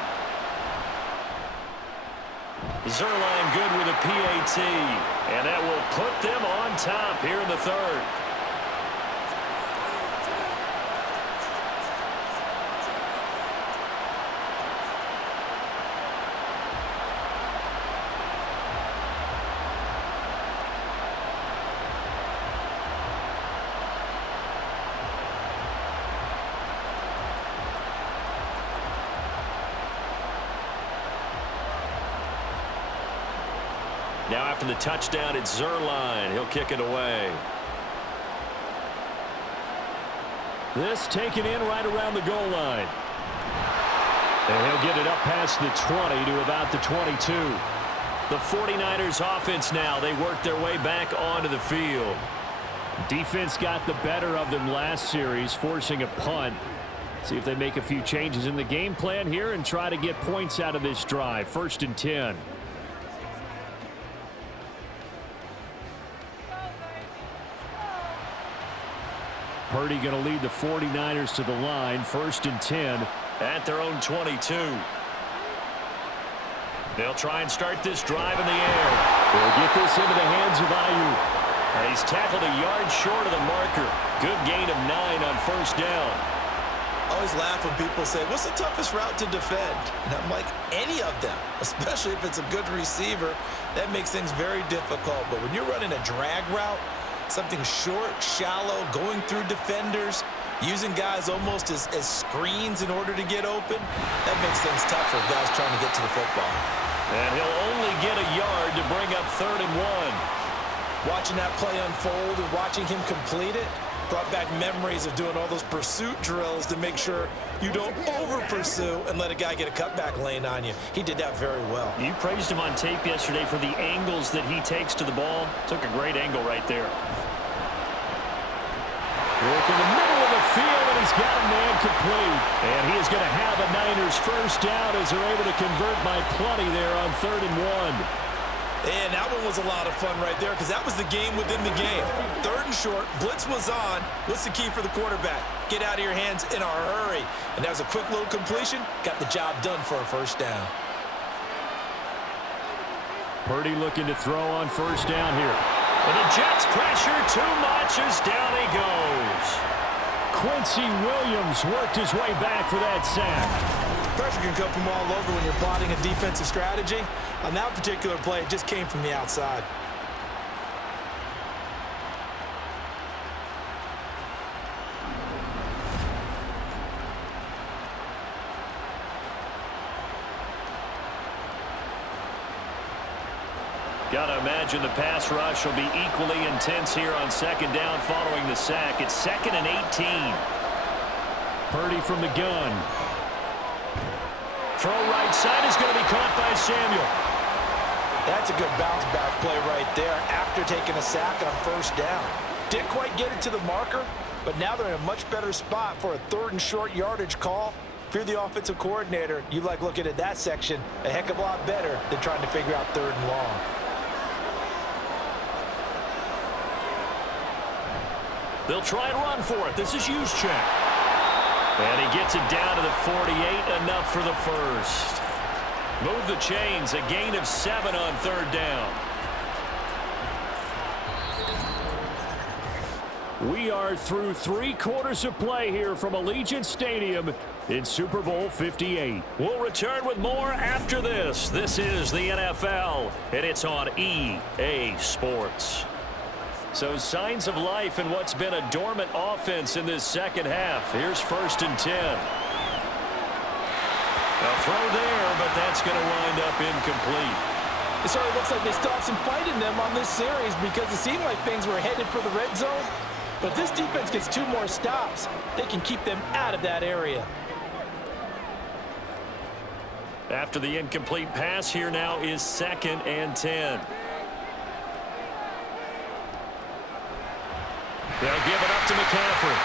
Zerline good with a PAT, and that will put them on top here in the third. Now after the touchdown, it's Zerline. He'll kick it away. This taken in right around the goal line. And he'll get it up past the 20 to about the 22. The 49ers offense now. They work their way back onto the field. Defense got the better of them last series, forcing a punt. See if they make a few changes in the game plan here and try to get points out of this drive. 1st and 10. Purdy going to lead the 49ers to the line. 1st and 10. At their own 22. They'll try and start this drive in the air. They'll get this into the hands of Ayuk. He's tackled a yard short of the marker. Good gain of 9 on 1st down. I always laugh when people say, what's the toughest route to defend? And I'm like, any of them, especially if it's a good receiver. That makes things very difficult. But when you're running a drag route, something short, shallow, going through defenders, using guys almost as screens in order to get open, that makes things tough for guys trying to get to the football. And he'll only get a yard to bring up 3rd and 1. Watching that play unfold and watching him complete it brought back memories of doing all those pursuit drills to make sure you don't over-pursue and let a guy get a cutback lane on you. He did that very well. You praised him on tape yesterday for the angles that he takes to the ball. Took a great angle right there. Look in the middle of the field, and he's got a man complete. And he is going to have a Niners 1st down as they're able to convert by plenty there on 3rd and 1. And that one was a lot of fun right there because that was the game within the game. 3rd and short, blitz was on. What's the key for the quarterback? Get out of your hands in a hurry. And that was a quick little completion. Got the job done for a 1st down. Purdy looking to throw on 1st down here. And the Jets pressure too much as down he goes. Quincy Williams worked his way back for that sack. Pressure can come from all over when you're plotting a defensive strategy. On that particular play, it just came from the outside. Gotta imagine the pass rush will be equally intense here on 2nd down following the sack. It's 2nd and 18. Purdy from the gun. Throw right side is going to be caught by Samuel. That's a good bounce back play right there after taking a sack on 1st down. Didn't quite get it to the marker, but now they're in a much better spot for a 3rd and short yardage call. If you're the offensive coordinator, you like looking at that section a heck of a lot better than trying to figure out 3rd and long. They'll try and run for it. This is Juszczyk. And he gets it down to the 48, enough for the 1st. Move the chains, a gain of 7 on 3rd down. We are through 3 quarters of play here from Allegiant Stadium in Super Bowl 58. We'll return with more after this. This is the NFL, and it's on EA Sports. So signs of life in what's been a dormant offense in this 2nd half. Here's 1st and 10. A throw there, but that's going to wind up incomplete. It certainly looks like they still have some fight in them on this series because it seemed like things were headed for the red zone. But this defense gets 2 more stops. They can keep them out of that area. After the incomplete pass, here now is 2nd and 10. They'll give it up to McCaffrey.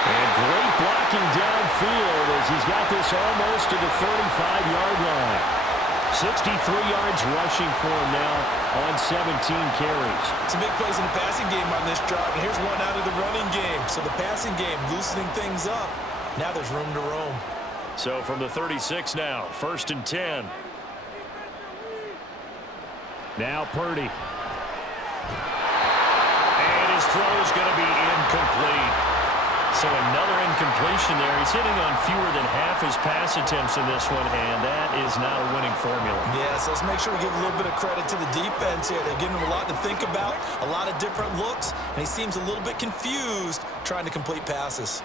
And great blocking downfield as he's got this almost to the 35-yard line. 63 yards rushing for him now on 17 carries. Some big plays in the passing game on this drive, and here's one out of the running game. So the passing game loosening things up. Now there's room to roam. So from the 36 now, 1st and 10. Now Purdy. And his throw is going to be incomplete. So another incompletion there. He's hitting on fewer than half his pass attempts in this one, and that is not a winning formula. Yes, let's make sure we give a little bit of credit to the defense here. They're giving him a lot to think about, a lot of different looks, and he seems a little bit confused trying to complete passes.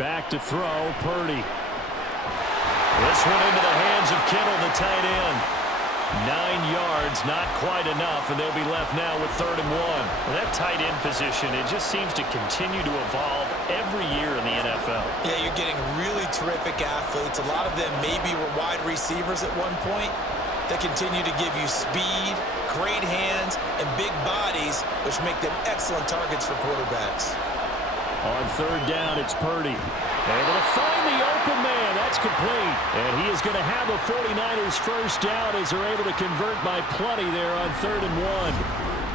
Back to throw, Purdy. This one into the hands of Kittle, the tight end. 9 yards, not quite enough, and they'll be left now with 3rd and 1. Well, that tight end position, it just seems to continue to evolve every year in the NFL. Yeah, you're getting really terrific athletes. A lot of them maybe were wide receivers at one point. They continue to give you speed, great hands, and big bodies, which make them excellent targets for quarterbacks. On 3rd down, it's Purdy. Able to find the open man. That's complete. And he is going to have a 49ers first down as they're able to convert by plenty there on 3rd and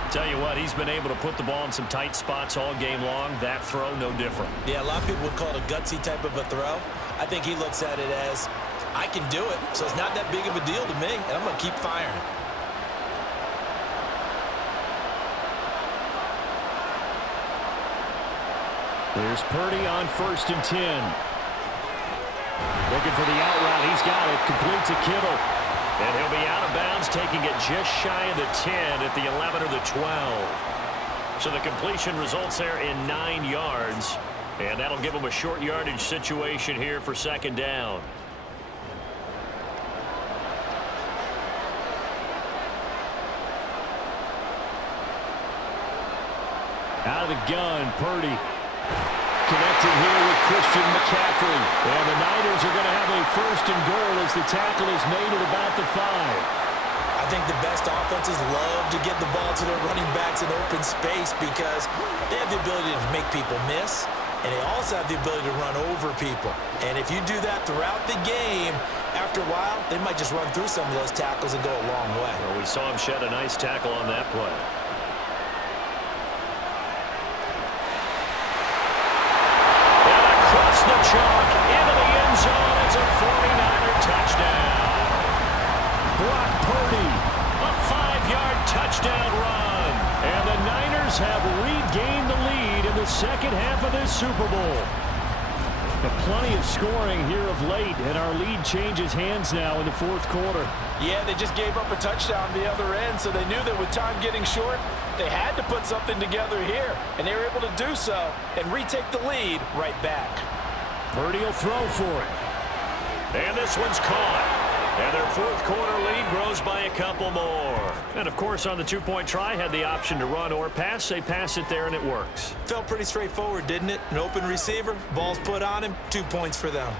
1. Tell you what, he's been able to put the ball in some tight spots all game long. That throw, no different. Yeah, a lot of people would call it a gutsy type of a throw. I think he looks at it as, I can do it, so it's not that big of a deal to me, and I'm going to keep firing. There's Purdy on 1st and 10. Looking for the out route. He's got it. Complete to Kittle. And he'll be out of bounds, taking it just shy of the 10 at the 11 or the 12. So the completion results there in 9 yards. And that'll give him a short yardage situation here for 2nd down. Out of the gun, Purdy. Connecting here with Christian McCaffrey. And the Niners are going to have a 1st and goal as the tackle is made at about the 5. I think the best offenses love to get the ball to their running backs in open space because they have the ability to make people miss, and they also have the ability to run over people. And if you do that throughout the game, after a while, they might just run through some of those tackles and go a long way. Well, we saw him shed a nice tackle on that play. The chalk into the end zone. It's a 49er touchdown. Brock Purdy. A 5-yard touchdown run. And the Niners have regained the lead in the 2nd half of this Super Bowl. But plenty of scoring here of late, and our lead changes hands now in the 4th quarter. Yeah, they just gave up a touchdown on the other end, so they knew that with time getting short, they had to put something together here, and they were able to do so and retake the lead right back. Purdy will throw for it. And this one's caught. And their 4th quarter lead grows by a couple more. And, of course, on the 2-point try, had the option to run or pass. They pass it there, and it works. Felt pretty straightforward, didn't it? An open receiver, ball's put on him, 2 points for them.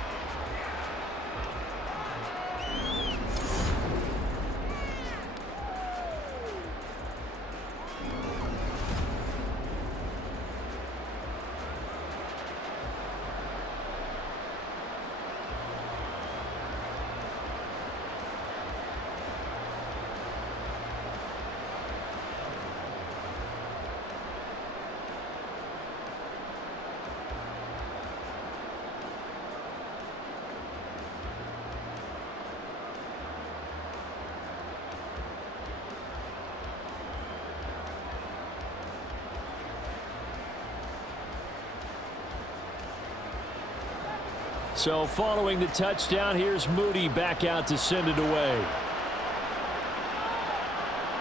So following the touchdown, here's Moody back out to send it away.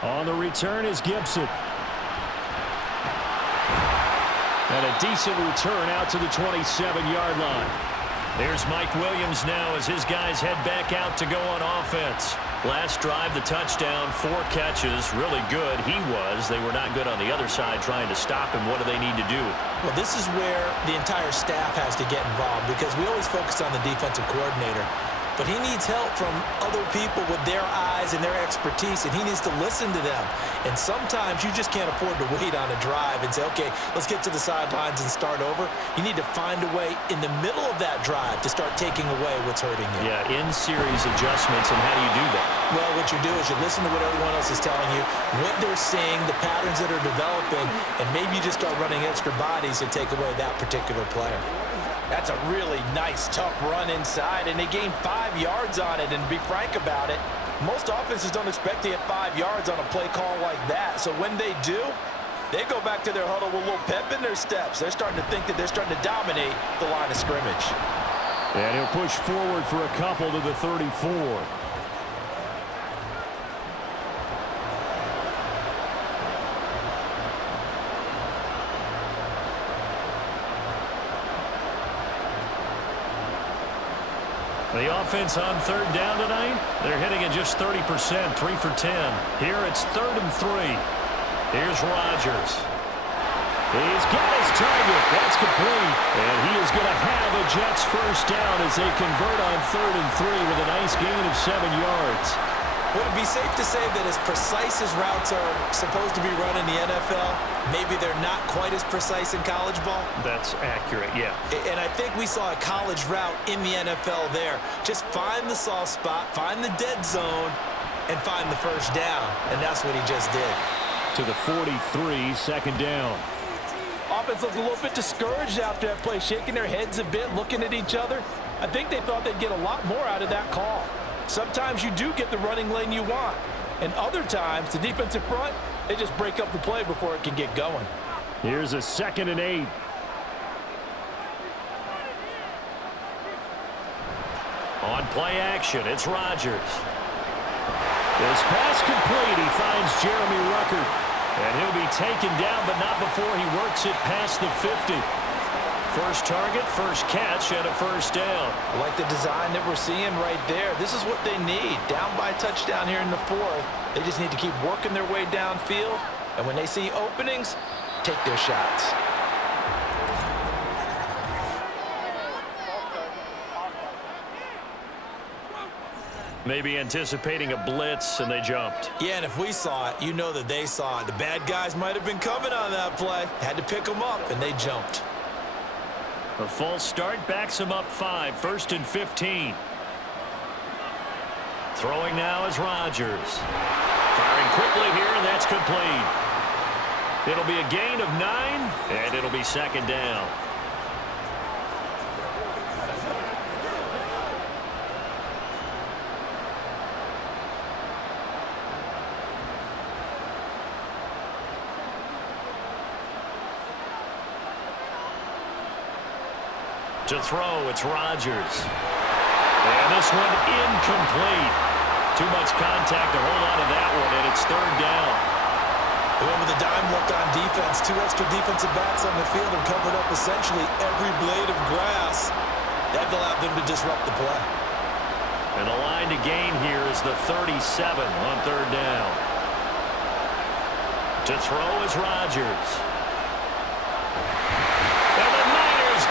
On the return is Gibson. And a decent return out to the 27-yard line. There's Mike Williams now as his guys head back out to go on offense. Last drive, the touchdown, 4 catches, really good. He was. They were not good on the other side trying to stop him. What do they need to do? Well, this is where the entire staff has to get involved because we always focus on the defensive coordinator. But he needs help from other people with their eyes and their expertise, and he needs to listen to them. And sometimes you just can't afford to wait on a drive and say, okay, let's get to the sidelines and start over. You need to find a way in the middle of that drive to start taking away what's hurting you. Yeah, in-series adjustments, and how do you do that? Well, what you do is you listen to what everyone else is telling you, what they're seeing, the patterns that are developing, and maybe you just start running extra bodies to take away that particular player. That's a really nice, tough run inside, and they gained 5 yards on it. And to be frank about it, most offenses don't expect to get 5 yards on a play call like that. So when they do, they go back to their huddle with a little pep in their steps. They're starting to think that they're starting to dominate the line of scrimmage. And he'll push forward for a couple to the 34. The offense on 3rd down tonight, they're hitting at just 30%, 3 for 10. Here it's 3rd and 3. Here's Rodgers. He's got his target. That's complete. And he is going to have a Jets first down as they convert on 3rd and 3 with a nice gain of 7 yards. Would it be safe to say that as precise as routes are supposed to be run in the NFL, maybe they're not quite as precise in college ball? That's accurate, yeah. And I think we saw a college route in the NFL there. Just find the soft spot, find the dead zone, and find the first down. And that's what he just did. To the 43, 2nd down. Offense looked a little bit discouraged after that play, shaking their heads a bit, looking at each other. I think they thought they'd get a lot more out of that call. Sometimes you do get the running lane you want. And other times, the defensive front, they just break up the play before it can get going. Here's a 2nd and 8. On play action, it's Rodgers. This pass complete. He finds Jeremy Ruckert. And he'll be taken down, but not before he works it past the 50. First target, first catch, and a first down. I like the design that we're seeing right there. This is what they need. Down by a touchdown here in the 4th. They just need to keep working their way downfield. And when they see openings, take their shots. Maybe anticipating a blitz, and they jumped. Yeah, and if we saw it, you know that they saw it. The bad guys might have been coming on that play. Had to pick them up, and they jumped. A false start backs him up 5, 1st and 15. Throwing now is Rodgers. Firing quickly here, and that's complete. It'll be a gain of 9, and it'll be 2nd down. To throw, it's Rodgers. And this one incomplete. Too much contact to hold on to that one, and it's 3rd down. They went with a dime look on defense. 2 extra defensive backs on the field and covered up essentially every blade of grass. That allowed them to disrupt the play. And the line to gain here is the 37 on 3rd down. To throw is Rodgers.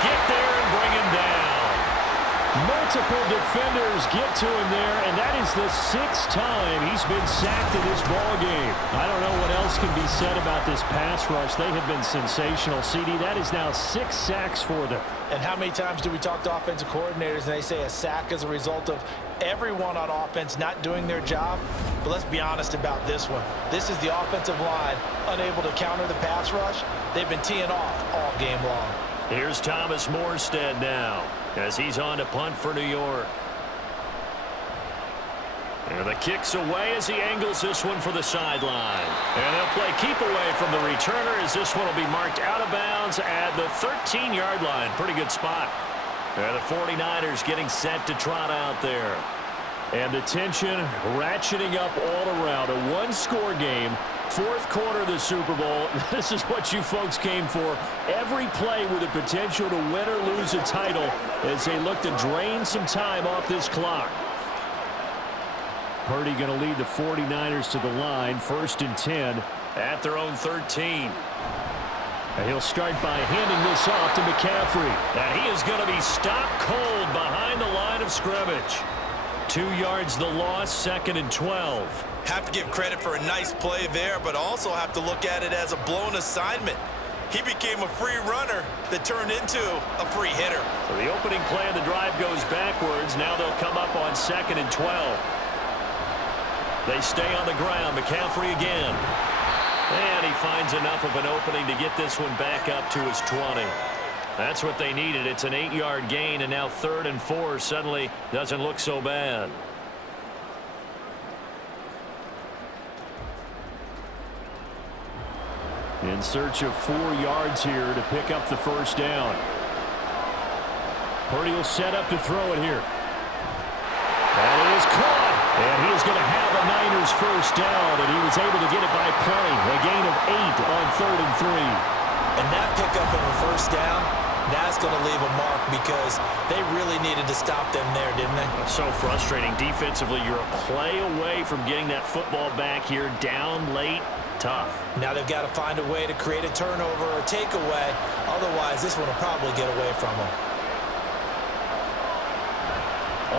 Get there and bring him down. Multiple defenders get to him there, and that is the 6th time he's been sacked in this ball game. I don't know what else can be said about this pass rush. They have been sensational. CD, that is now 6 sacks for them. And how many times do we talk to offensive coordinators and they say a sack is a result of everyone on offense not doing their job? But let's be honest about this one. This is the offensive line unable to counter the pass rush. They've been teeing off all game long. Here's Thomas Morstead now as he's on to punt for New York. And the kick's away as he angles this one for the sideline. And they'll play keep away from the returner as this one will be marked out of bounds at the 13-yard line. Pretty good spot. And the 49ers getting set to trot out there. And the tension ratcheting up all around. A one-score game. 4th quarter of the Super Bowl. This is what you folks came for. Every play with the potential to win or lose a title as they look to drain some time off this clock. Purdy going to lead the 49ers to the line, 1st and 10 at their own 13. And he'll start by handing this off to McCaffrey. And he is going to be stopped cold behind the line of scrimmage. 2 yards the loss, 2nd and 12. Have to give credit for a nice play there, but also have to look at it as a blown assignment. He became a free runner that turned into a free hitter. So the opening play of the drive goes backwards. Now they'll come up on 2nd and 12. They stay on the ground. McCaffrey again. And he finds enough of an opening to get this one back up to his 20. That's what they needed. It's an 8-yard gain, and now 3rd and 4 suddenly doesn't look so bad. In search of 4 yards here to pick up the 1st down. Purdy will set up to throw it here. And it is caught. And he is going to have a Niners 1st down, and he was able to get it by plenty. A gain of 8 on 3rd and 3. And that pickup of a 1st down, that's going to leave a mark because they really needed to stop them there, didn't they? So frustrating. Defensively, you're a play away from getting that football back here. Down late, tough. Now they've got to find a way to create a turnover or takeaway. Otherwise, this one will probably get away from them.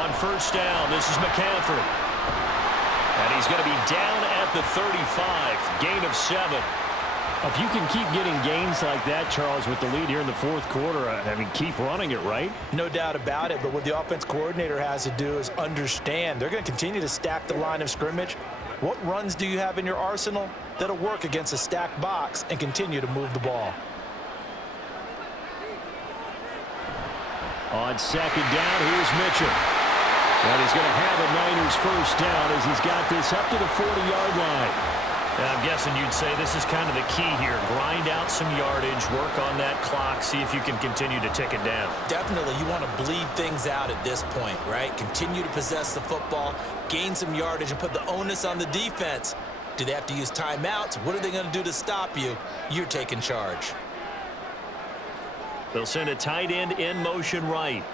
On 1st down, this is McCaffrey. And he's going to be down at the 35. Gain of 7. If you can keep getting gains like that, Charles, with the lead here in the 4th quarter, I mean, keep running it, right? No doubt about it, but what the offense coordinator has to do is understand. They're going to continue to stack the line of scrimmage. What runs do you have in your arsenal that'll work against a stacked box and continue to move the ball? On 2nd down, here's Mitchell. And he's going to have a Niners 1st down as he's got this up to the 40-yard line. And I'm guessing you'd say this is kind of the key here. Grind out some yardage, work on that clock, see if you can continue to tick it down. Definitely, you want to bleed things out at this point, right? Continue to possess the football, gain some yardage, and put the onus on the defense. Do they have to use timeouts? What are they going to do to stop you? You're taking charge. They'll send a tight end in motion right.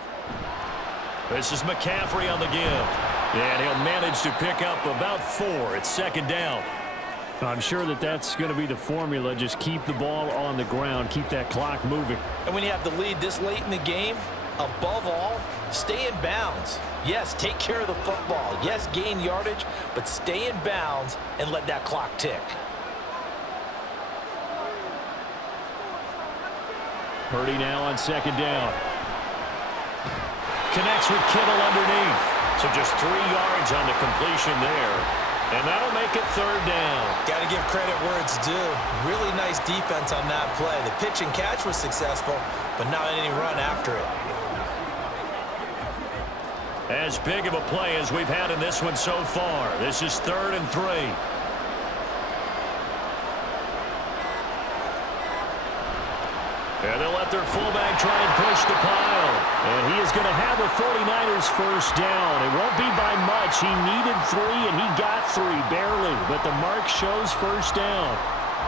This is McCaffrey on the give. And he'll manage to pick up about 4. It's 2nd down. I'm sure that's going to be the formula. Just keep the ball on the ground. Keep that clock moving. And when you have the lead this late in the game, above all, stay in bounds. Yes, take care of the football. Yes, gain yardage, but stay in bounds and let that clock tick. Purdy now on 2nd down. Connects with Kittle underneath. So just 3 yards on the completion there. And that'll make it 3rd down. Got to give credit where it's due. Really nice defense on that play. The pitch and catch was successful, but not any run after it. As big of a play as we've had in this one so far. This is 3rd and 3. And they'll let their fullback try and push the pile. And he is going to have a 49ers 1st down. It won't be by much. He needed 3, and he got 3, barely. But the mark shows 1st down.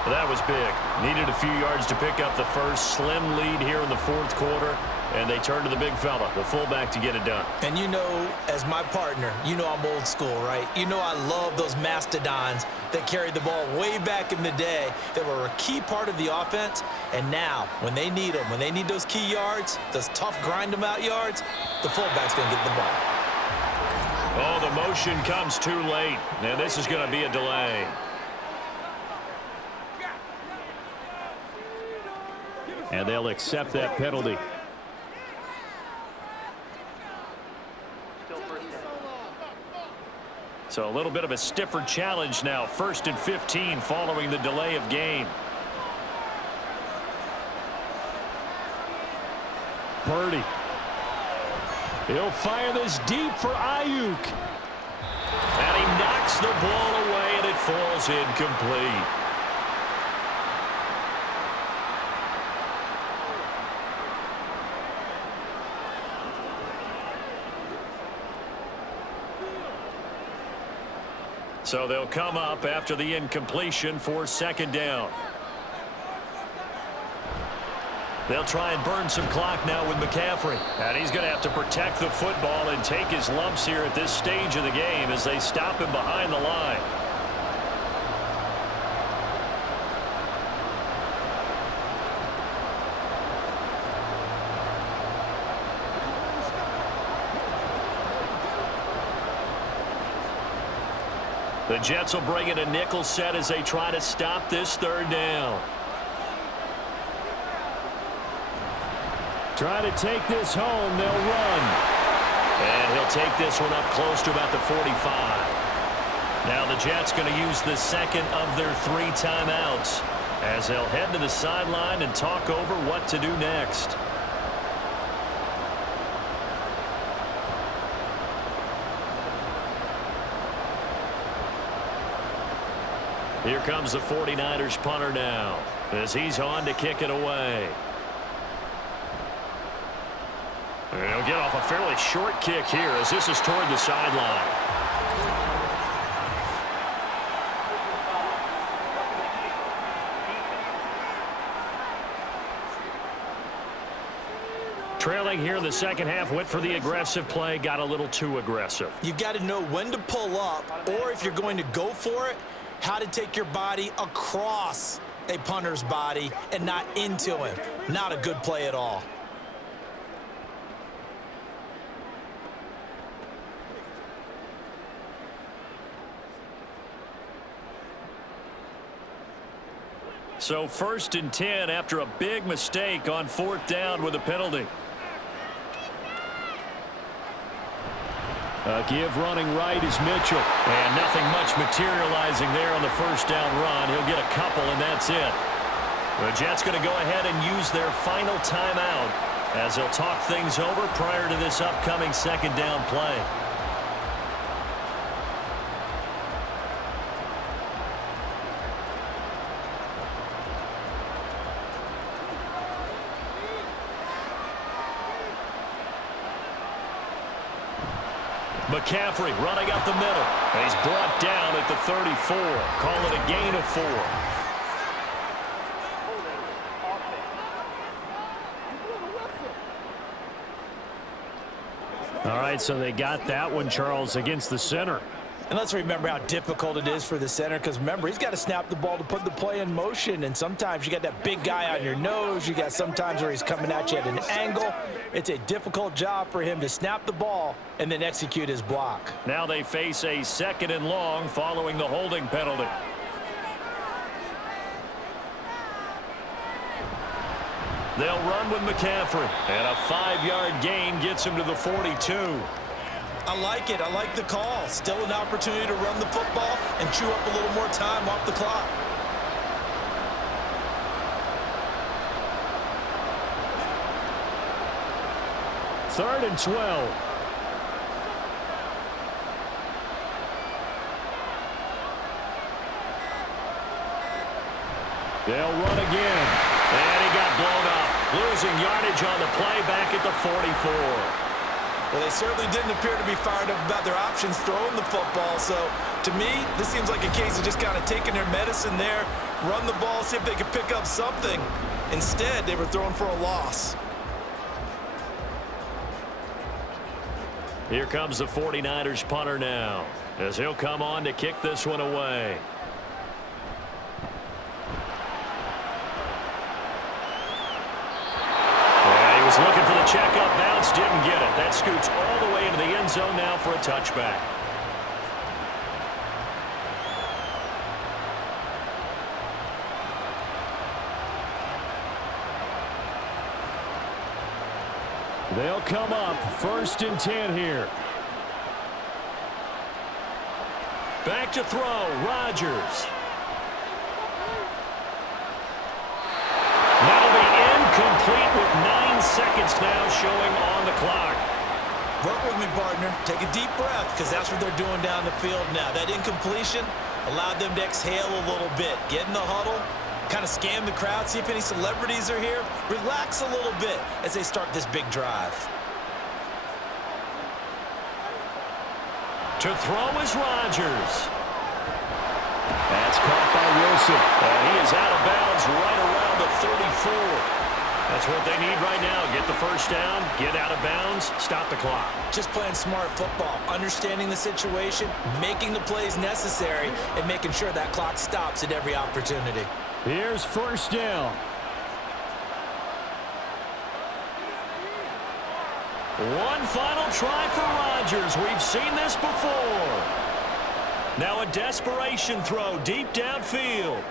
That was big. Needed a few yards to pick up the first. Slim lead here in the 4th quarter. And they turn to the big fella, the fullback, to get it done. And you know, as my partner, you know I'm old school, right? You know I love those mastodons that carried the ball way back in the day that were a key part of the offense. And now, when they need them, when they need those key yards, those tough grind-them-out yards, the fullback's going to get the ball. Oh, the motion comes too late. And this is going to be a delay. And they'll accept that penalty. So a little bit of a stiffer challenge now. 1st and 15 following the delay of game. Purdy. He'll fire this deep for Ayuk. And he knocks the ball away, and it falls incomplete. So they'll come up after the incompletion for 2nd down. They'll try and burn some clock now with McCaffrey. And he's going to have to protect the football and take his lumps here at this stage of the game as they stop him behind the line. The Jets will bring in a nickel set as they try to stop this third down. Try to take this home. They'll run. And he'll take this one up close to about the 45. Now the Jets going to use the second of their 3 timeouts as they'll head to the sideline and talk over what to do next. Here comes the 49ers punter now as he's on to kick it away. And he'll get off a fairly short kick here as this is toward the sideline. Trailing here in the second half, went for the aggressive play, got a little too aggressive. You've got to know when to pull up, or if you're going to go for it, how to take your body across a punter's body and not into him. Not a good play at all. So 1st and 10 after a big mistake on 4th down with a penalty. Give running right is Mitchell. And nothing much materializing there on the 1st down run. He'll get a couple, and that's it. The Jets going to go ahead and use their final timeout as they'll talk things over prior to this upcoming 2nd down play. McCaffrey running up the middle. And he's brought down at the 34. Call it a gain of 4. All right, so they got that one, Charles, against the center. And let's remember how difficult it is for the center, because remember, he's got to snap the ball to put the play in motion, and sometimes you got that big guy on your nose. You got sometimes where he's coming at you at an angle. It's a difficult job for him to snap the ball and then execute his block. Now they face a 2nd and long following the holding penalty. They'll run with McCaffrey, and a 5-yard gain gets him to the 42. I like it. I like the call. Still an opportunity to run the football and chew up a little more time off the clock. Third and 12. They'll run again. And he got blown up. Losing yardage on the play back at the 44. Well, they certainly didn't appear to be fired up about their options throwing the football. So, to me, this seems like a case of just kind of taking their medicine there, run the ball, see if they could pick up something. Instead, they were throwing for a loss. Here comes the 49ers punter now as he'll come on to kick this one away. He was looking for the checkup bounce, didn't get it. That scoots all the way into the end zone now for a touchback. They'll come up 1st and 10 here. Back to throw, Rodgers. That'll be incomplete with 9 seconds now showing on the clock. Work with me, partner. Take a deep breath, because that's what they're doing down the field now. That incompletion allowed them to exhale a little bit. Get in the huddle, kind of scan the crowd, see if any celebrities are here. Relax a little bit as they start this big drive. To throw is Rodgers. That's caught by Wilson. And he is out of bounds right around the 34. That's what they need right now. Get the first down, get out of bounds, stop the clock. Just playing smart football, understanding the situation, making the plays necessary, and making sure that clock stops at every opportunity. Here's first down. One final try for Rodgers. We've seen this before. Now a desperation throw deep downfield.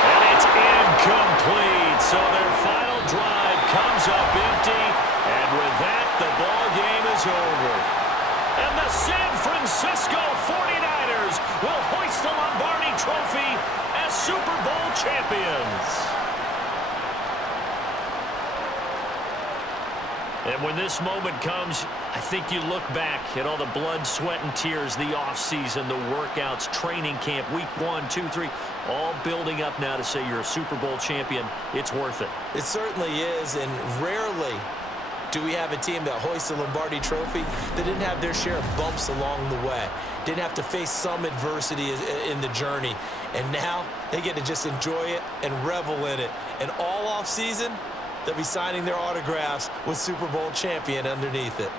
And it's incomplete. So their final drive comes up empty. And with that, the ball game is over. And the San Francisco 49ers will hoist the Lombardi Trophy as Super Bowl champions. And when this moment comes, I think you look back at all the blood, sweat, and tears, the offseason, the workouts, training camp, week 1, 2, 3, all building up now to say you're a Super Bowl champion. It's worth it. It certainly is, and rarely do we have a team that hoists the Lombardi Trophy that didn't have their share of bumps along the way, didn't have to face some adversity in the journey, and now they get to just enjoy it and revel in it. And all offseason, they'll be signing their autographs with Super Bowl champion underneath it.